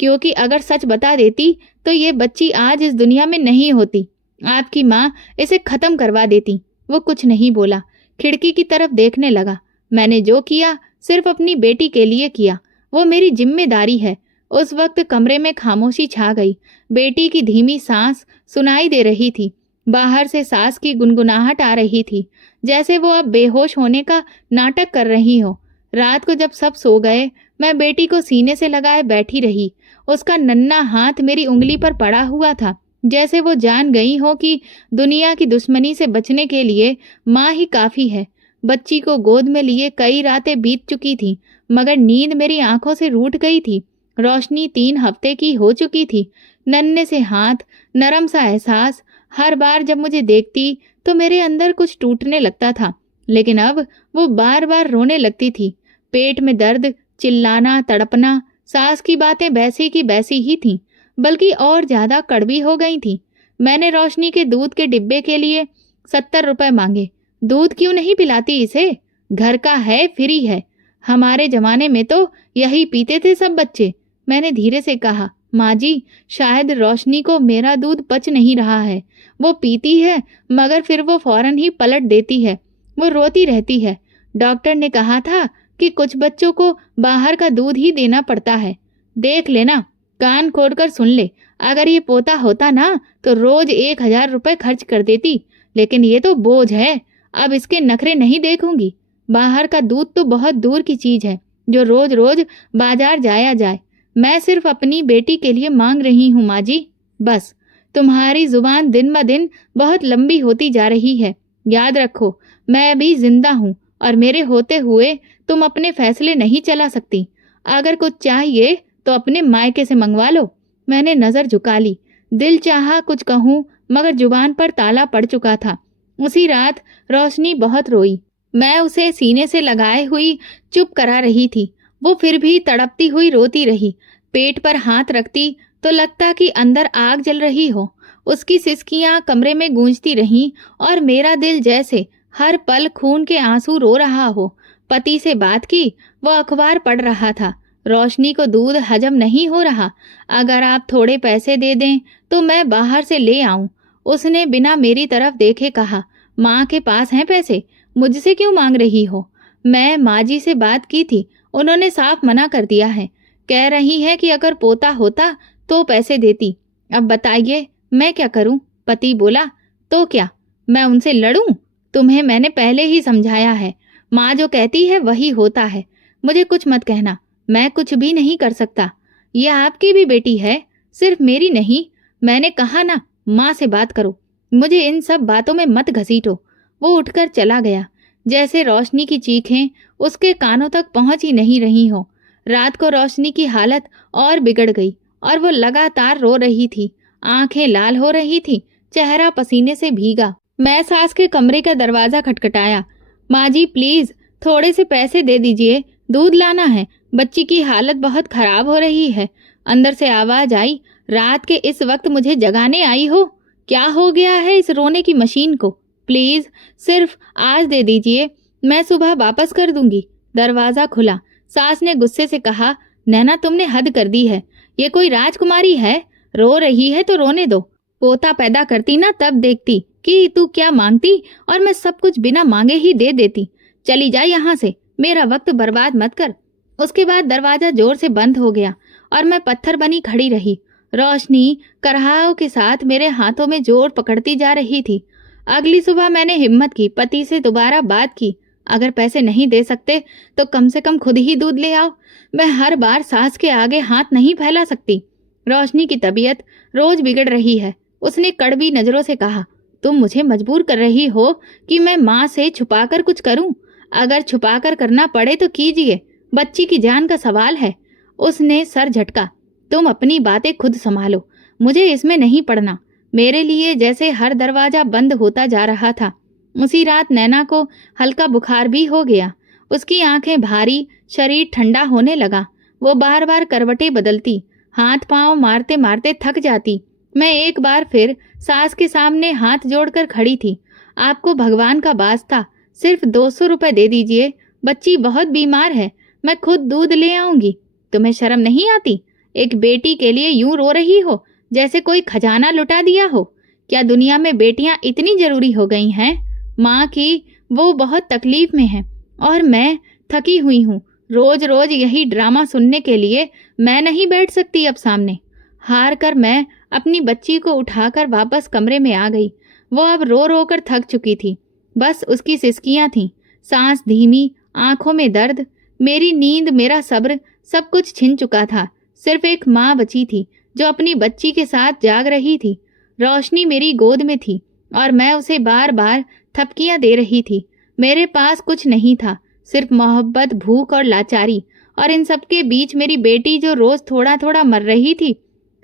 क्योंकि अगर सच बता देती तो ये बच्ची आज इस दुनिया में नहीं होती। आपकी माँ इसे खत्म करवा देती। वो कुछ नहीं बोला, खिड़की की तरफ देखने लगा। मैंने जो किया सिर्फ अपनी बेटी के लिए किया, वो मेरी जिम्मेदारी है। उस वक्त कमरे में खामोशी छा गई। बेटी की धीमी सांस सुनाई दे रही थी। बाहर से सास की गुनगुनाहट आ रही थी, जैसे वो अब बेहोश होने का नाटक कर रही हो। रात को जब सब सो गए, मैं बेटी को सीने से लगाए बैठी रही। उसका नन्हा हाथ मेरी उंगली पर पड़ा हुआ था, जैसे वो जान गई हो कि दुनिया की दुश्मनी से बचने के लिए माँ ही काफ़ी है। बच्ची को गोद में लिए कई रातें बीत चुकी थीं, मगर नींद मेरी आंखों से रूठ गई थी। रोशनी 3 हफ्ते की हो चुकी थी। नन्हे से हाथ, नरम सा एहसास। हर बार जब मुझे देखती तो मेरे अंदर कुछ टूटने लगता था, लेकिन अब वो बार बार रोने लगती थी। पेट में दर्द, चिल्लाना, तड़पना। सास की बातें वैसी की वैसी ही थीं, बल्कि और ज्यादा कड़वी हो गई थीं। मैंने रोशनी के दूध के डिब्बे के लिए 70 रुपए मांगे। दूध क्यों नहीं पिलाती इसे? घर का है, फ्री है। हमारे जमाने में तो यही पीते थे सब बच्चे। मैंने धीरे से कहा, माँ जी, शायद रोशनी को मेरा दूध पच नहीं रहा है। वो पीती है मगर फिर वो फौरन ही पलट देती है। वो रोती रहती है। डॉक्टर ने कहा था कि कुछ बच्चों को बाहर का दूध ही देना पड़ता है। देख लेना, कान खोलकर सुन ले। अगर ये पोता होता ना तो रोज 1000 रुपए खर्च कर देती, लेकिन ये तो बोझ है। अब इसके नखरे नहीं देखूंगी। बाहर का दूध तो बहुत दूर की चीज है जो रोज रोज बाजार जाया जाए। मैं सिर्फ अपनी बेटी के लिए मांग रही हूँ माँ जी, बस। तुम्हारी जुबान दिन ब दिन बहुत लंबी होती जा रही है। याद रखो, मैं भी जिंदा हूँ और मेरे होते हुए तुम अपने फैसले नहीं चला सकती। अगर कुछ चाहिए तो अपने मायके से मंगवा लो। मैंने नजर झुका ली। दिल चाहा कुछ कहूँ, मगर जुबान पर ताला पड़ चुका था। उसी रात रोशनी बहुत रोई। मैं उसे सीने से लगाए हुई चुप करा रही थी। वो फिर भी तड़पती हुई रोती रही। पेट पर हाथ रखती तो लगता कि अंदर आग जल रही हो। उसकी सिसकियां कमरे में गूंजती रहीं और मेरा दिल जैसे हर पल खून के आंसू रो रहा हो। पति से बात की, वो अखबार पढ़ रहा था। रोशनी को दूध हजम नहीं हो रहा। अगर आप थोड़े पैसे दे दें तो मैं बाहर से ले आऊं। उसने बिना मेरी तरफ देखे कहा, माँ के पास हैं पैसे, मुझसे क्यों मांग रही हो? मैं माँ जी से बात की थी, उन्होंने साफ मना कर दिया है। कह रही है कि अगर पोता होता तो पैसे देती। अब बताइए मैं क्या करूं? पति बोला। तो क्या, मैं उनसे लड़ूं? तुम्हें मैंने पहले ही समझाया है, माँ जो कहती है वही होता है। मुझे कुछ मत कहना, मैं कुछ भी नहीं कर सकता। ये आपकी भी बेटी है, सिर्फ मेरी नहीं। मैंने कहा ना, माँ से बात करो, मुझे इन सब बातों में मत घसीटो। वो उठकर चला गया, जैसे रोशनी की चीखें उसके कानों तक पहुंच ही नहीं रही हो। रात को रोशनी की हालत और बिगड़ गई और वो लगातार रो रही थी। आंखें लाल हो रही थी, चेहरा पसीने से भीगा। मैं सास के कमरे का दरवाजा खटखटाया। माँ जी प्लीज थोड़े से पैसे दे दीजिए, दूध लाना है, बच्ची की हालत बहुत खराब हो रही है। अंदर से आवाज आई, रात के इस वक्त मुझे जगाने आई हो? क्या हो गया है इस रोने की मशीन को? प्लीज सिर्फ आज दे दीजिए, मैं सुबह वापस कर दूंगी। दरवाजा खुला। सास ने गुस्से से कहा, नैना तुमने हद कर दी है। ये कोई राजकुमारी है? रो रही है तो रोने दो। पोता पैदा करती ना तब देखती कि तू क्या मांगती और मैं सब कुछ बिना मांगे ही दे देती। चली जा यहाँ से, मेरा वक्त बर्बाद मत कर। उसके बाद दरवाजा जोर से बंद हो गया और मैं पत्थर बनी खड़ी रही। रोशनी करहाओं के साथ मेरे हाथों में जोर पकड़ती जा रही थी। अगली सुबह मैंने हिम्मत की, पति से दोबारा बात की। अगर पैसे नहीं दे सकते तो कम से कम खुद ही दूध ले आओ। मैं हर बार सास के आगे हाथ नहीं फैला सकती। रोशनी की तबीयत रोज बिगड़ रही है। उसने कड़वी नजरों से कहा, तुम मुझे मजबूर कर रही हो कि मैं माँ से छुपाकर कुछ करूं। अगर छुपाकर करना पड़े तो कीजिए, बच्ची की जान का सवाल है। उसने सर झटका। तुम अपनी बातें खुद संभालो, मुझे इसमें नहीं पड़ना। मेरे लिए जैसे हर दरवाजा बंद होता जा रहा था। उसी रात नैना को हल्का बुखार भी हो गया। उसकी आंखें भारी, शरीर ठंडा होने लगा। वो बार बार करवटें बदलती, हाथ पांव मारते मारते थक जाती। मैं एक बार फिर सास के सामने हाथ जोड़कर खड़ी थी। आपको भगवान का वास्ता सिर्फ 200 रुपए दे दीजिए, बच्ची बहुत बीमार है, मैं खुद दूध ले आऊंगी। तुम्हें शर्म नहीं आती? एक बेटी के लिए यूं रो रही हो जैसे कोई खजाना लुटा दिया हो। क्या दुनिया में बेटियां इतनी जरूरी हो गई हैं? माँ की वो बहुत तकलीफ में है और मैं थकी हुई हूँ। रोज रोज यही ड्रामा सुनने के लिए मैं नहीं बैठ सकती अब सामने। हार कर मैं अपनी बच्ची को उठाकर वापस कमरे में आ गई। वो अब रो रो कर थक चुकी थी। बस उसकी सिसकियां थीं, सांस धीमी, आंखों में दर्द। मेरी नींद, मेरा सब्र, सब कुछ छिन चुका था। सिर्फ एक माँ बची थी जो अपनी बच्ची के साथ जाग रही थी। रोशनी मेरी गोद में थी और मैं उसे बार बार थपकियां दे रही थी। मेरे पास कुछ नहीं था, सिर्फ मोहब्बत, भूख और लाचारी। और इन सब के बीच मेरी बेटी जो रोज थोड़ा थोड़ा मर रही थी।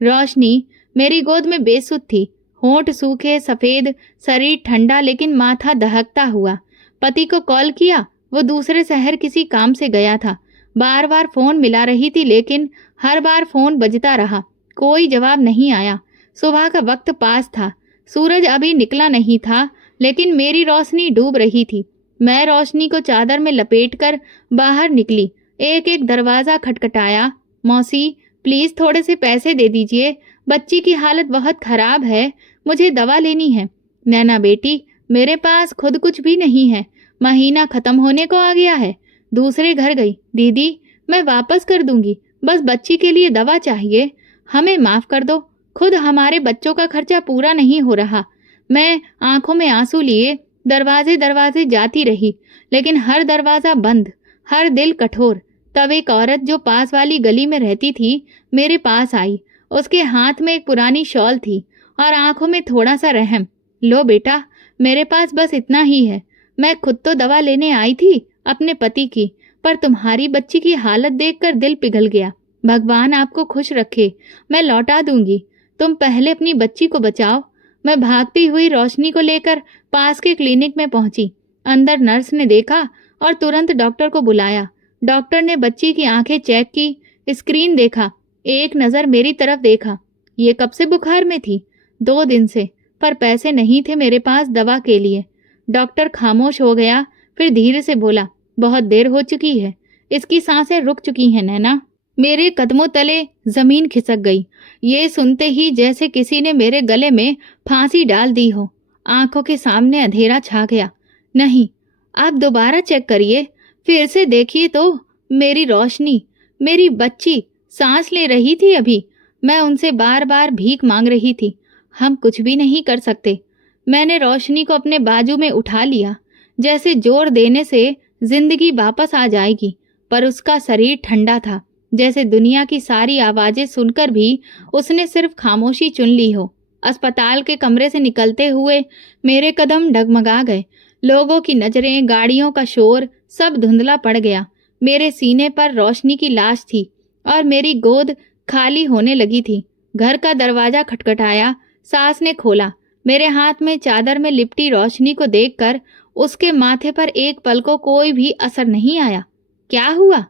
रोशनी मेरी गोद में बेसुध थी, होंठ सूखे सफेद, शरीर ठंडा लेकिन माथा दहकता हुआ। पति को कॉल किया, वो दूसरे शहर किसी काम से गया था। बार बार फोन मिला रही थी लेकिन हर बार फोन बजता रहा, कोई जवाब नहीं आया। सुबह का वक्त पास था, सूरज अभी निकला नहीं था लेकिन मेरी रोशनी डूब रही थी। मैं रोशनी को चादर में लपेटकर बाहर निकली। एक एक दरवाजा खटखटाया। मौसी, प्लीज थोड़े से पैसे दे दीजिए, बच्ची की हालत बहुत खराब है, मुझे दवा लेनी है। नैना बेटी, मेरे पास खुद कुछ भी नहीं है, महीना खत्म होने को आ गया है, दूसरे घर गई। दीदी, मैं वापस कर दूंगी, बस बच्ची के लिए दवा चाहिए, हमें माफ कर दो, खुद हमारे बच्चों का खर्चा पूरा नहीं हो रहा। मैं आंखों में आंसू लिए दरवाजे दरवाजे जाती रही लेकिन हर दरवाजा बंद, हर दिल कठोर। तब एक औरत जो पास वाली गली में रहती थी मेरे पास आई। उसके हाथ में एक पुरानी शॉल थी और आंखों में थोड़ा सा रहम। लो बेटा, मेरे पास बस इतना ही है। मैं खुद तो दवा लेने आई थी अपने पति की, पर तुम्हारी बच्ची की हालत देखकर दिल पिघल गया। भगवान आपको खुश रखे, मैं लौटा दूंगी, तुम पहले अपनी बच्ची को बचाओ। मैं भागती हुई रोशनी को लेकर पास के क्लिनिक में पहुंची। अंदर नर्स ने देखा और तुरंत डॉक्टर को बुलाया। डॉक्टर ने बच्ची की आंखें चेक की, स्क्रीन देखा, एक नज़र मेरी तरफ देखा। ये कब से बुखार में थी? 2 दिन से, पर पैसे नहीं थे मेरे पास दवा के लिए। डॉक्टर खामोश हो गया, फिर धीरे से बोला, बहुत देर हो चुकी है, इसकी सांसें रुक चुकी हैं नैना। मेरे कदमों तले जमीन खिसक गई। ये सुनते ही जैसे किसी ने मेरे गले में फांसी डाल दी हो। आंखों के सामने अंधेरा छा गया। नहीं, आप दोबारा चेक करिए, फिर से देखिए तो। मेरी रोशनी, मेरी बच्ची सांस ले रही थी अभी। मैं उनसे बार बार भीख मांग रही थी। हम कुछ भी नहीं कर सकते। मैंने रोशनी को अपने बाजू में उठा लिया, जैसे जोर देने से जिंदगी वापस आ जाएगी, पर उसका शरीर ठंडा था, जैसे दुनिया की सारी आवाजें सुनकर भी उसने सिर्फ खामोशी चुन ली हो। अस्पताल के कमरे से निकलते हुए मेरे कदम डगमगा गए। लोगों की नजरें, गाड़ियों का शोर, सब धुंधला पड़ गया। मेरे सीने पर रोशनी की लाश थी और मेरी गोद खाली होने लगी थी। घर का दरवाजा खटखटाया, सास ने खोला। मेरे हाथ में चादर में लिपटी रोशनी को देखकर उसके माथे पर एक पल को कोई भी असर नहीं आया। क्या हुआ?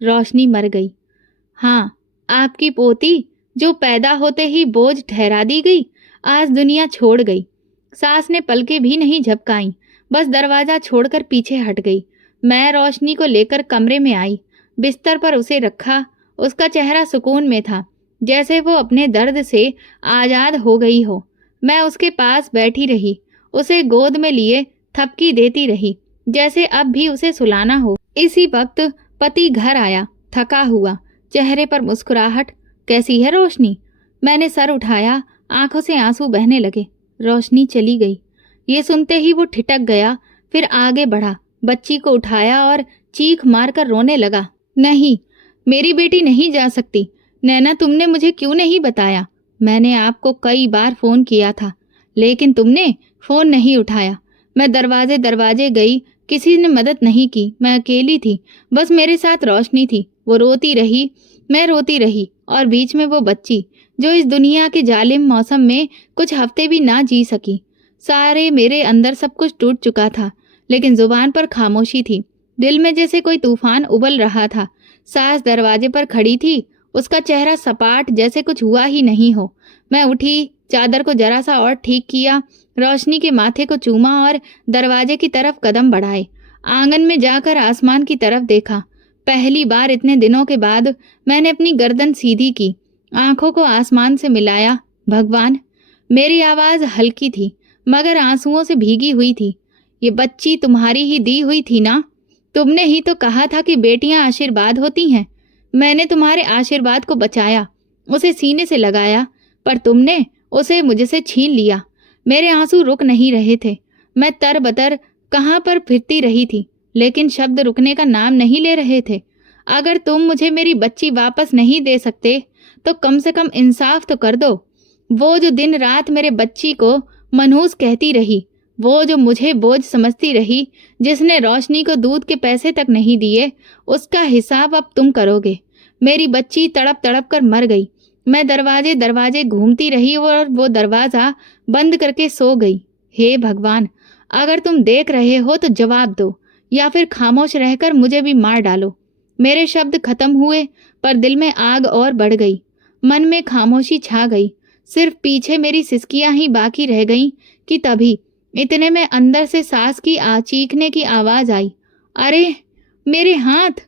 रोशनी मर गई। हाँ, आपकी पोती जो पैदा होते ही बोझ ठहरा दी गई, आज दुनिया छोड़ गई। सास ने पलकें भी नहीं झपकाई, बस दरवाजा छोड़कर पीछे हट गई। मैं रोशनी को लेकर कमरे में आई, बिस्तर पर उसे रखा। उसका चेहरा सुकून में था, जैसे वो अपने दर्द से आजाद हो गई हो। मैं उसके पास बैठी रही, उसे गोद में लिए थपकी देती रही, जैसे अब भी उसे सुलाना हो। इसी वक्त पति घर आया, थका हुआ, चेहरे पर मुस्कुराहट। कैसी है रोशनी? मैंने सर उठाया, आंखों से आंसू बहने लगे। रोशनी चली गई। ये सुनते ही वो ठिठक गया, फिर आगे बढ़ा, बच्ची को उठाया और चीख मारकर रोने लगा। नहीं, मेरी बेटी नहीं जा सकती। नैना, तुमने मुझे क्यों नहीं बताया? मैंने आपको कई बार फोन किया था, लेकिन तुमने फोन नहीं उठाया। मैं दरवाजे दरवाजे गई, किसी ने मदद नहीं की। मैं अकेली थी, बस मेरे साथ रोशनी थी। वो रोती रही, मैं रोती रही, और बीच में वो बच्ची जो इस दुनिया के जालिम मौसम में कुछ हफ्ते भी ना जी सकी। सारे मेरे अंदर सब कुछ टूट चुका था, लेकिन जुबान पर खामोशी थी। दिल में जैसे कोई तूफान उबल रहा था। सास दरवाजे पर खड़ी थी, उसका चेहरा सपाट, जैसे कुछ हुआ ही नहीं हो। मैं उठी, चादर को जरा सा और ठीक किया, रोशनी के माथे को चूमा और दरवाजे की तरफ कदम बढ़ाए। आंगन में जाकर आसमान की तरफ देखा। पहली बार इतने दिनों के बाद मैंने अपनी गर्दन सीधी की, आंखों को आसमान से मिलाया। भगवान! मेरी आवाज हल्की थी, मगर आंसुओं से भीगी हुई थी। ये बच्ची तुम्हारी ही दी हुई थी ना? तुमने ही तो कहा था कि बेटियां आशीर्वाद होती हैं। मैंने तुम्हारे आशीर्वाद को बचाया, उसे सीने से लगाया, पर तुमने उसे मुझसे छीन लिया। मेरे आंसू रुक नहीं रहे थे। मैं तरबतर कहाँ पर फिरती रही थी, लेकिन शब्द रुकने का नाम नहीं ले रहे थे। अगर तुम मुझे मेरी बच्ची वापस नहीं दे सकते, तो कम से कम इंसाफ तो कर दो। वो जो दिन रात मेरे बच्ची को मनहूस कहती रही, वो जो मुझे बोझ समझती रही, जिसने रोशनी को दूध के पैसे तक नहीं दिए, उसका हिसाब अब तुम करोगे। मेरी बच्ची तड़प तड़प कर मर गई। मैं दरवाजे दरवाजे घूमती रही और वो दरवाजा बंद करके सो गई। हे भगवान, अगर तुम देख रहे हो तो जवाब दो, या फिर खामोश रहकर मुझे भी मार डालो। मेरे शब्द खत्म हुए, पर दिल में आग और बढ़ गई। मन में खामोशी छा गई। सिर्फ पीछे मेरी सिसकियां ही बाकी रह गईं कि तभी इतने में अंदर से सास की चीखने की आवाज आई। अरे मेरे हाथ,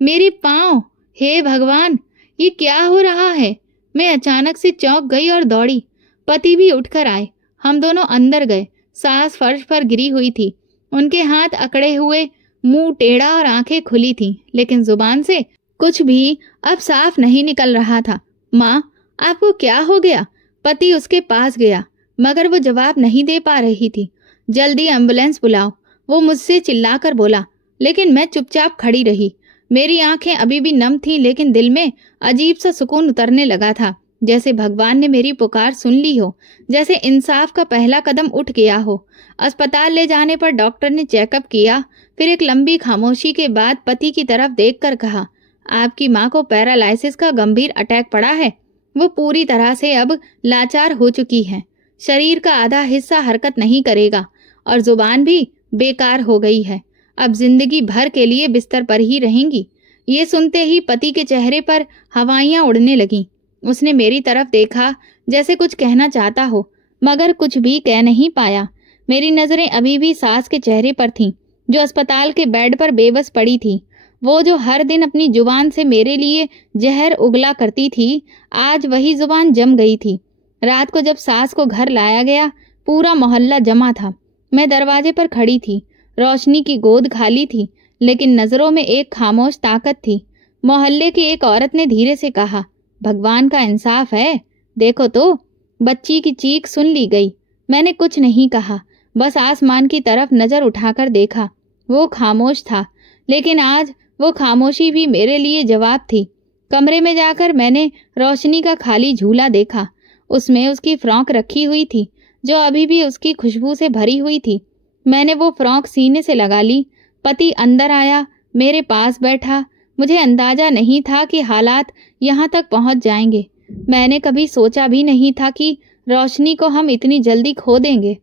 मेरी पाँव! हे भगवान, ये क्या हो रहा है? मैं अचानक से चौंक गई और दौड़ी। पति भी उठकर आए। हम दोनों अंदर गए। सास फर्श पर गिरी हुई थी, उनके हाथ अकड़े हुए, मुंह टेढ़ा और आंखें खुली थीं, लेकिन जुबान से कुछ भी अब साफ नहीं निकल रहा था। माँ, आपको क्या हो गया? पति उसके पास गया, मगर वो जवाब नहीं दे पा रही थी। जल्दी एम्बुलेंस बुलाओ, वो मुझसे चिल्लाकर बोला, लेकिन मैं चुपचाप खड़ी रही। मेरी आंखें अभी भी नम थीं, लेकिन दिल में अजीब सा सुकून उतरने लगा था, जैसे भगवान ने मेरी पुकार सुन ली हो, जैसे इंसाफ का पहला कदम उठ गया हो। अस्पताल ले जाने पर डॉक्टर ने चेकअप किया, फिर एक लंबी खामोशी के बाद पति की तरफ देखकर कहा, आपकी माँ को पैरालिसिस का गंभीर अटैक पड़ा है। वो पूरी तरह से अब लाचार हो चुकी है। शरीर का आधा हिस्सा हरकत नहीं करेगा और जुबान भी बेकार हो गई है। अब जिंदगी भर के लिए बिस्तर पर ही रहेंगी। ये सुनते ही पति के चेहरे पर हवाइयां उड़ने लगीं। उसने मेरी तरफ देखा, जैसे कुछ कहना चाहता हो, मगर कुछ भी कह नहीं पाया। मेरी नजरें अभी भी सास के चेहरे पर थीं, जो अस्पताल के बेड पर बेबस पड़ी थी। वो जो हर दिन अपनी जुबान से मेरे लिए जहर उगला करती थी, आज वही जुबान जम गई थी। रात को जब सास को घर लाया गया, पूरा मोहल्ला जमा था। मैं दरवाजे पर खड़ी थी। रोशनी की गोद खाली थी, लेकिन नजरों में एक खामोश ताकत थी। मोहल्ले की एक औरत ने धीरे से कहा, भगवान का इंसाफ है, देखो तो। बच्ची की चीख सुन ली गई। मैंने कुछ नहीं कहा, बस आसमान की तरफ नजर उठाकर देखा। वो खामोश था, लेकिन आज वो खामोशी भी मेरे लिए जवाब थी। कमरे में जाकर मैंने रोशनी का खाली झूला देखा। उसमें उसकी फ्रॉक रखी हुई थी, जो अभी भी उसकी खुशबू से भरी हुई थी। मैंने वो फ्रॉक सीने से लगा ली। पति अंदर आया, मेरे पास बैठा। मुझे अंदाजा नहीं था कि हालात यहाँ तक पहुँच जाएंगे। मैंने कभी सोचा भी नहीं था कि रोशनी को हम इतनी जल्दी खो देंगे।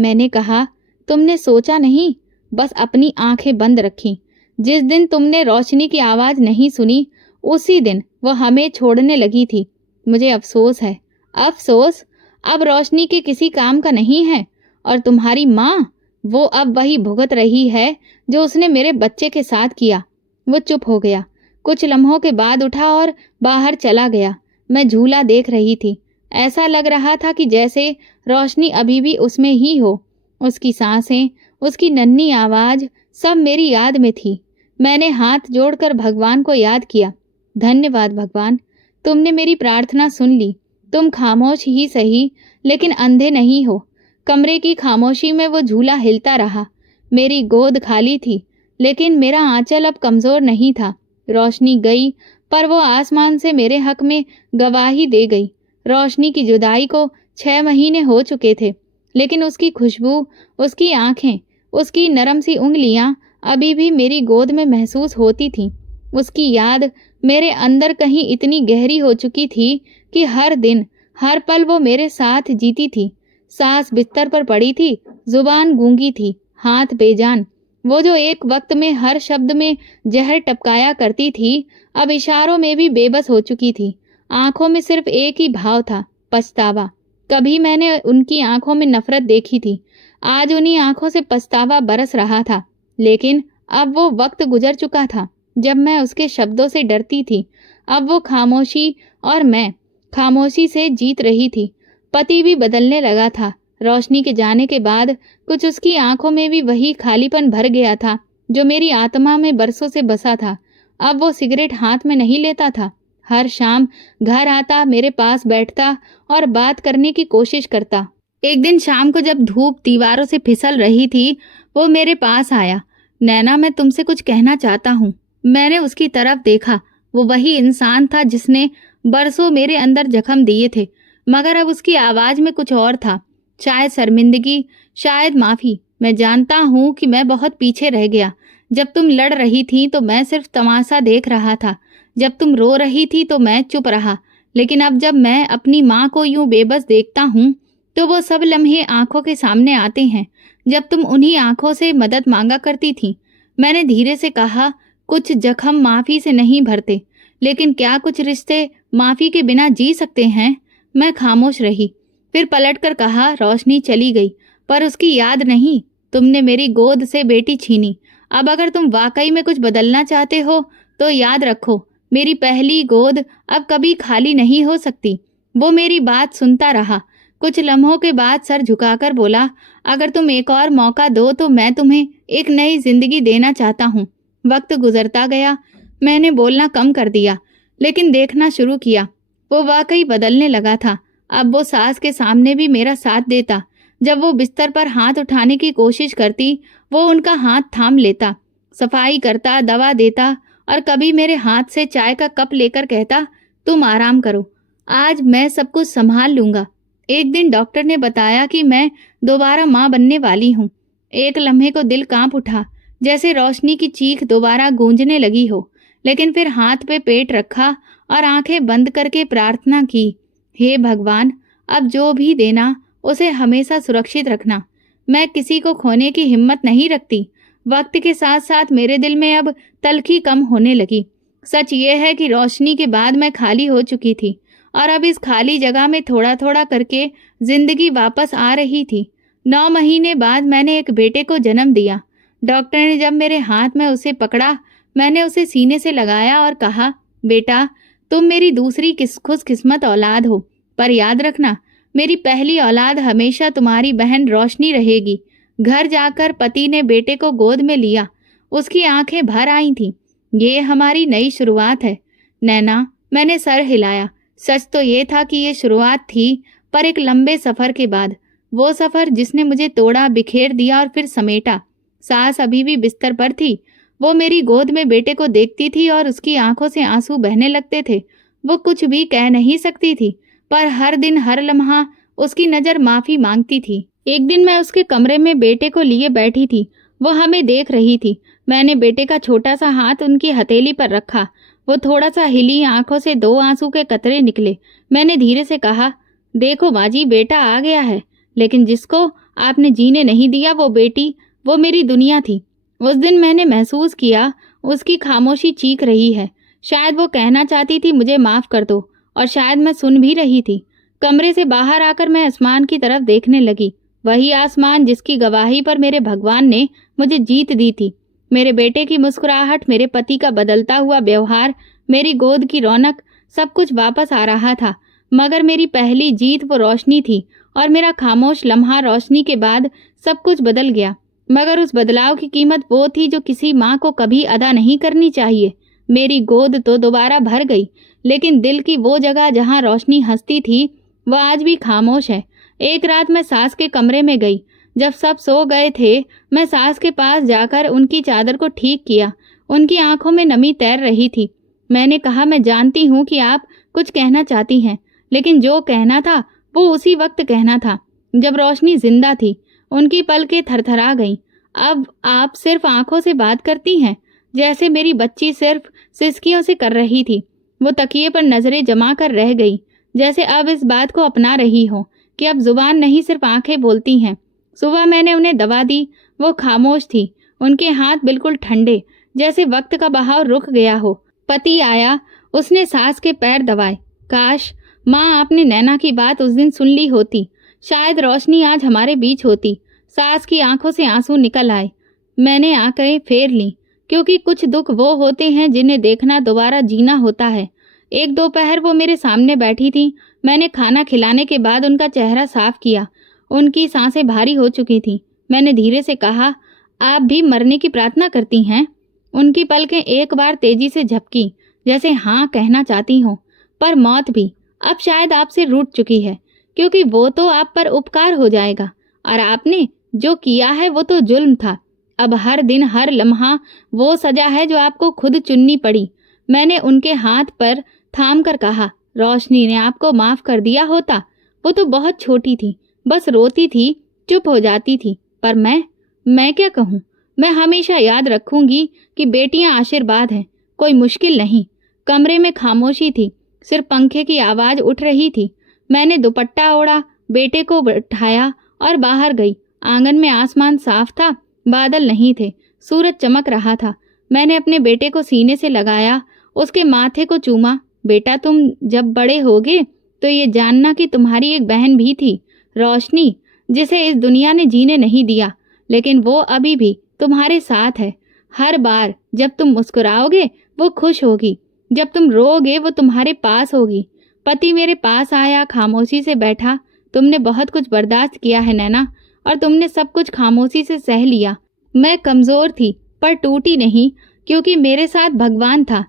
मैंने कहा, तुमने सोचा नहीं, बस अपनी आंखें बंद रखी। जिस दिन तुमने रोशनी की आवाज़ नहीं सुनी, उसी दिन वो हमें छोड़ने लगी थी। मुझे अफसोस है, अफसोस अब रोशनी के किसी काम का नहीं है। और तुम्हारी माँ, वो अब वही भुगत रही है जो उसने मेरे बच्चे के साथ किया। वो चुप हो गया, कुछ लम्हों के बाद उठा और बाहर चला गया। मैं झूला देख रही थी। ऐसा लग रहा था कि जैसे रोशनी अभी भी उसमें ही हो। उसकी सांसें, उसकी नन्ही आवाज सब मेरी याद में थी। मैंने हाथ जोड़कर भगवान को याद किया। धन्यवाद भगवान, तुमने मेरी प्रार्थना सुन ली। तुम खामोश ही सही, लेकिन अंधे नहीं हो। कमरे की खामोशी में वो झूला हिलता रहा। मेरी गोद खाली थी, लेकिन मेरा आंचल अब कमजोर नहीं था। रोशनी गई, पर वो आसमान से मेरे हक में गवाही दे गई। रोशनी की जुदाई को 6 महीने हो चुके थे, लेकिन उसकी खुशबू, उसकी आंखें, उसकी नरम सी उंगलियां अभी भी मेरी गोद में महसूस होती थीं। उसकी याद मेरे अंदर कहीं इतनी गहरी हो चुकी थी कि हर दिन, हर पल वो मेरे साथ जीती थी। सांस बिस्तर पर पड़ी थी, जुबान गूंगी थी, हाथ बेजान। वो जो एक वक्त में हर शब्द में जहर टपकाया करती थी, अब इशारों में भी बेबस हो चुकी थी। आंखों में सिर्फ एक ही भाव था, पछतावा। कभी मैंने उनकी आंखों में नफरत देखी थी, आज उन्हीं आंखों से पछतावा बरस रहा था। लेकिन अब वो वक्त गुजर चुका था जब मैं उसके शब्दों से डरती थी। अब वो खामोशी और मैं खामोशी से जीत रही थी। पति भी बदलने लगा था। रोशनी के जाने के बाद कुछ उसकी आंखों में भी वही खालीपन भर गया था जो मेरी आत्मा में बरसों से बसा था। अब वो सिगरेट हाथ में नहीं लेता था। हर शाम घर आता, मेरे पास बैठता और बात करने की कोशिश करता। एक दिन शाम को जब धूप दीवारों से फिसल रही थी, वो मेरे पास आया। नैना, मैं तुमसे कुछ कहना चाहता हूँ। मैंने उसकी तरफ देखा। वो वही इंसान था जिसने बरसों मेरे अंदर जख्म दिए थे, मगर अब उसकी आवाज में कुछ और था। शायद शर्मिंदगी, शायद माफी। मैं जानता हूँ कि मैं बहुत पीछे रह गया। जब तुम लड़ रही थी तो मैं सिर्फ तमाशा देख रहा था। जब तुम रो रही थी तो मैं चुप रहा। लेकिन अब जब मैं अपनी माँ को यूं बेबस देखता हूँ तो वो सब लम्हे आंखों के सामने आते हैं जब तुम उन्हीं आंखों से मदद मांगा करती थी। मैंने धीरे से कहा, कुछ जख्म माफी से नहीं भरते, लेकिन क्या कुछ रिश्ते माफी के बिना जी सकते हैं? मैं खामोश रही। फिर पलटकर कहा, रोशनी चली गई, पर उसकी याद नहीं। तुमने मेरी गोद से बेटी छीनी। अब अगर तुम वाकई में कुछ बदलना चाहते हो तो याद रखो, मेरी पहली गोद अब कभी खाली नहीं हो सकती। वो मेरी बात सुनता रहा। कुछ लम्हों के बाद सर झुकाकर बोला, अगर तुम एक और मौका दो तो मैं तुम्हें एक नई जिंदगी देना चाहता हूँ। वक्त गुजरता गया। मैंने बोलना कम कर दिया, लेकिन देखना शुरू किया। वो वाकई बदलने लगा था। अब वो सास के सामने भी मेरा साथ देता। जब वो बिस्तर पर हाथ उठाने की कोशिश करती, वो उनका हाथ थाम लेता, सफाई करता, दवा देता, और कभी मेरे हाथ से चाय का कप लेकर कहता, तुम आराम करो, आज मैं सब कुछ संभाल लूंगा। एक दिन डॉक्टर ने बताया कि मैं दोबारा माँ बनने वाली हूँ। एक लम्हे को दिल कांप उठा, जैसे रोशनी की चीख दोबारा गूंजने लगी हो। लेकिन फिर हाथ पे पेट रखा और आंखें बंद करके प्रार्थना की, हे भगवान, अब जो भी देना उसे हमेशा सुरक्षित रखना। मैं किसी को खोने की हिम्मत नहीं रखती। वक्त के साथ साथ मेरे दिल में अब तलखी कम होने लगी। सच ये है कि रोशनी के बाद मैं खाली हो चुकी थी, और अब इस खाली जगह में थोड़ा थोड़ा करके जिंदगी वापस आ रही थी। 9 महीने बाद मैंने एक बेटे को जन्म दिया। डॉक्टर ने जब मेरे हाथ में उसे पकड़ा, मैंने उसे सीने से लगाया और कहा, बेटा, तुम मेरी दूसरी खुशकिस्मत औलाद हो, पर याद रखना, मेरी पहली औलाद हमेशा तुम्हारी बहन रोशनी रहेगी। घर जाकर पति ने बेटे को गोद में लिया। उसकी आंखें भर आई थीं। ये हमारी नई शुरुआत है नैना। मैंने सर हिलाया। सच तो ये था कि ये शुरुआत थी, पर एक लंबे सफर के बाद। वो सफर जिसने मुझे तोड़ा, बिखेर दिया और फिर समेटा। सास अभी भी बिस्तर पर थी। वो मेरी गोद में बेटे को देखती थी और उसकी आंखों से आंसू बहने लगते थे। वो कुछ भी कह नहीं सकती थी, पर हर दिन, हर लम्हा उसकी नजर माफी मांगती थी। एक दिन मैं उसके कमरे में बेटे को लिए बैठी थी। वो हमें देख रही थी। मैंने बेटे का छोटा सा हाथ उनकी हथेली पर रखा। वो थोड़ा सा हिली, आंखों से 2 आंसू के कतरे निकले। मैंने धीरे से कहा, देखो माँ जी, बेटा आ गया है, लेकिन जिसको आपने जीने नहीं दिया वो बेटी, वो मेरी दुनिया थी। उस दिन मैंने महसूस किया उसकी खामोशी चीख रही है। शायद वो कहना चाहती थी, मुझे माफ कर दो, और शायद मैं सुन भी रही थी। कमरे से बाहर आकर मैं आसमान की तरफ देखने लगी। वही आसमान जिसकी गवाही पर मेरे भगवान ने मुझे जीत दी थी। मेरे बेटे की मुस्कुराहट, मेरे पति का बदलता हुआ व्यवहार, मेरी गोद की रौनक, सब कुछ वापस आ रहा था। मगर मेरी पहली जीत वो रोशनी थी और मेरा खामोश लम्हा रोशनी के बाद सब कुछ बदल गया। मगर उस बदलाव की कीमत वो थी जो किसी माँ को कभी अदा नहीं करनी चाहिए। मेरी गोद तो दोबारा भर गई, लेकिन दिल की वो जगह जहाँ रोशनी हंसती थी वह आज भी खामोश है। एक रात मैं सास के कमरे में गई। जब सब सो गए थे, मैं सास के पास जाकर उनकी चादर को ठीक किया। उनकी आंखों में नमी तैर रही थी। मैंने कहा, मैं जानती हूँ कि आप कुछ कहना चाहती हैं, लेकिन जो कहना था वो उसी वक्त कहना था जब रोशनी जिंदा थी। उनकी पलकें थरथरा गईं। अब आप सिर्फ आंखों से बात करती हैं, जैसे मेरी बच्ची सिर्फ सिसकियों से कर रही थी। वो तकिए पर नजरें जमा कर रह गई, जैसे अब इस बात को अपना रही हो कि अब जुबान नहीं सिर्फ आंखें बोलती हैं। सुबह मैंने उन्हें दवा दी। वो खामोश थी, उनके हाथ बिल्कुल ठंडे, जैसे वक्त का बहाव रुक गया हो। पति आया, उसने सास के पैर दबाए। काश माँ आपने नैना की बात उस दिन सुन ली होती, शायद रोशनी आज हमारे बीच होती। सास की आंखों से आंसू निकल आए। मैंने आंखें फेर लीं, क्योंकि कुछ दुख वो होते हैं जिन्हें देखना दोबारा जीना होता है। एक दोपहर वो मेरे सामने बैठी थी। मैंने खाना खिलाने के बाद उनका चेहरा साफ किया। उनकी सांसें भारी हो चुकी थीं। मैंने धीरे से कहा, आप भी मरने की प्रार्थना करती हैं? उनकी पलकें एक बार तेजी से झपकी, जैसे हाँ कहना चाहती हों। पर मौत भी अब शायद आपसे रूठ चुकी है, क्योंकि वो तो आप पर उपकार हो जाएगा, और आपने जो किया है वो तो जुल्म था। अब हर दिन हर लम्हा वो सजा है जो आपको खुद चुननी पड़ी। मैंने उनके हाथ पर थाम कर कहा, रोशनी ने आपको माफ कर दिया होता। वो तो बहुत छोटी थी, बस रोती थी, चुप हो जाती थी। पर मैं क्या कहूँ? मैं हमेशा याद रखूंगी कि बेटियां आशीर्वाद हैं, कोई मुश्किल नहीं। कमरे में खामोशी थी, सिर्फ पंखे की आवाज उठ रही थी। मैंने दुपट्टा ओढ़ा, बेटे को उठाया और बाहर गई। आंगन में आसमान साफ था, बादल नहीं थे, सूरज चमक रहा था। मैंने अपने बेटे को सीने से लगाया, उसके माथे को चूमा। बेटा, तुम जब बड़े होगे तो ये जानना कि तुम्हारी एक बहन भी थी, रोशनी, जिसे इस दुनिया ने जीने नहीं दिया, लेकिन वो अभी भी तुम्हारे साथ है। हर बार जब तुम मुस्कुराओगे वो खुश होगी, जब तुम रोओगे वो तुम्हारे पास होगी। पति मेरे पास आया, खामोशी से बैठा। तुमने बहुत कुछ बर्दाश्त किया है नैना, और तुमने सब कुछ खामोशी से सह लिया। मैं कमजोर थी पर टूटी नहीं, क्योंकि मेरे साथ भगवान था।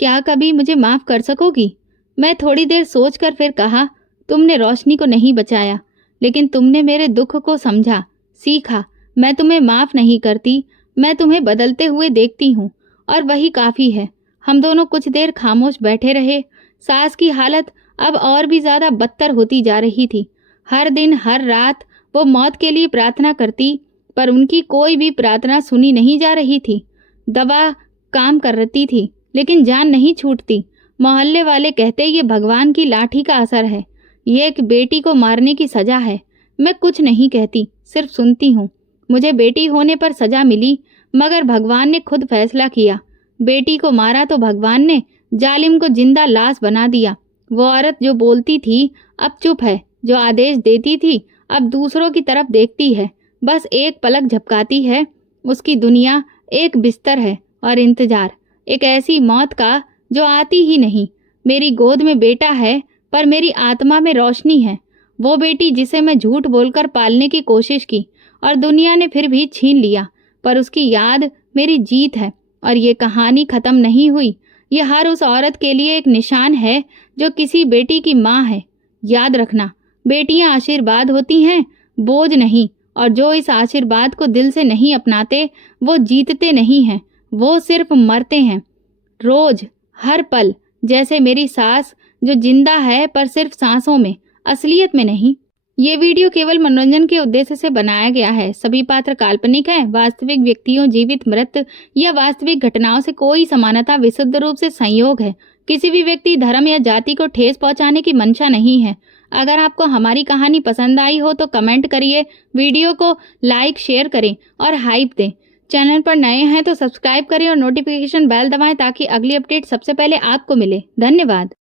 क्या कभी मुझे माफ कर सकोगी? मैं थोड़ी देर सोचकर फिर कहा, तुमने रोशनी को नहीं बचाया, लेकिन तुमने मेरे दुख को समझा, सीखा। मैं तुम्हें माफ नहीं करती, मैं तुम्हें बदलते हुए देखती हूँ, और वही काफी है। हम दोनों कुछ देर खामोश बैठे रहे। सास की हालत अब और भी ज्यादा बदतर होती जा रही थी। हर दिन हर रात वो मौत के लिए प्रार्थना करती, पर उनकी कोई भी प्रार्थना सुनी नहीं जा रही थी। दवा काम कर रही थी, लेकिन जान नहीं छूटती। मोहल्ले वाले कहते ये भगवान की लाठी का असर है, ये एक बेटी को मारने की सजा है। मैं कुछ नहीं कहती, सिर्फ सुनती हूँ। मुझे बेटी होने पर सजा मिली, मगर भगवान ने खुद फैसला किया। बेटी को मारा तो भगवान ने, जालिम को जिंदा लाश बना दिया। वो औरत जो बोलती थी अब चुप है, जो आदेश देती थी अब दूसरों की तरफ देखती है, बस एक पलक झपकाती है। उसकी दुनिया एक बिस्तर है और इंतजार, एक ऐसी मौत का जो आती ही नहीं। मेरी गोद में बेटा है, पर मेरी आत्मा में रोशनी है। वो बेटी जिसे मैं झूठ बोलकर पालने की कोशिश की और दुनिया ने फिर भी छीन लिया, पर उसकी याद मेरी जीत है। और ये कहानी खत्म नहीं हुई। ये हर उस औरत के लिए एक निशान है जो किसी बेटी की माँ है। याद रखना, बेटियां आशीर्वाद होती हैं, बोझ नहीं। और जो इस आशीर्वाद को दिल से नहीं अपनाते वो जीतते नहीं हैं, वो सिर्फ मरते हैं। रोज, हर पल, जैसे मेरी सास जो जिंदा है पर सिर्फ सांसों में, असलियत में नहीं। ये वीडियो केवल मनोरंजन के उद्देश्य से बनाया गया है। सभी पात्र काल्पनिक हैं। वास्तविक व्यक्तियों, जीवित, मृत या वास्तविक घटनाओं से कोई समानता विशुद्ध रूप से संयोग है। किसी भी व्यक्ति, धर्म या जाति को ठेस पहुंचाने की मंशा नहीं है। अगर आपको हमारी कहानी पसंद आई हो तो कमेंट करिए, वीडियो को लाइक, शेयर करें और हाइप दें। चैनल पर नए हैं तो सब्सक्राइब करें और नोटिफिकेशन बेल दबाएं ताकि अगली अपडेट सबसे पहले आपको मिले। धन्यवाद।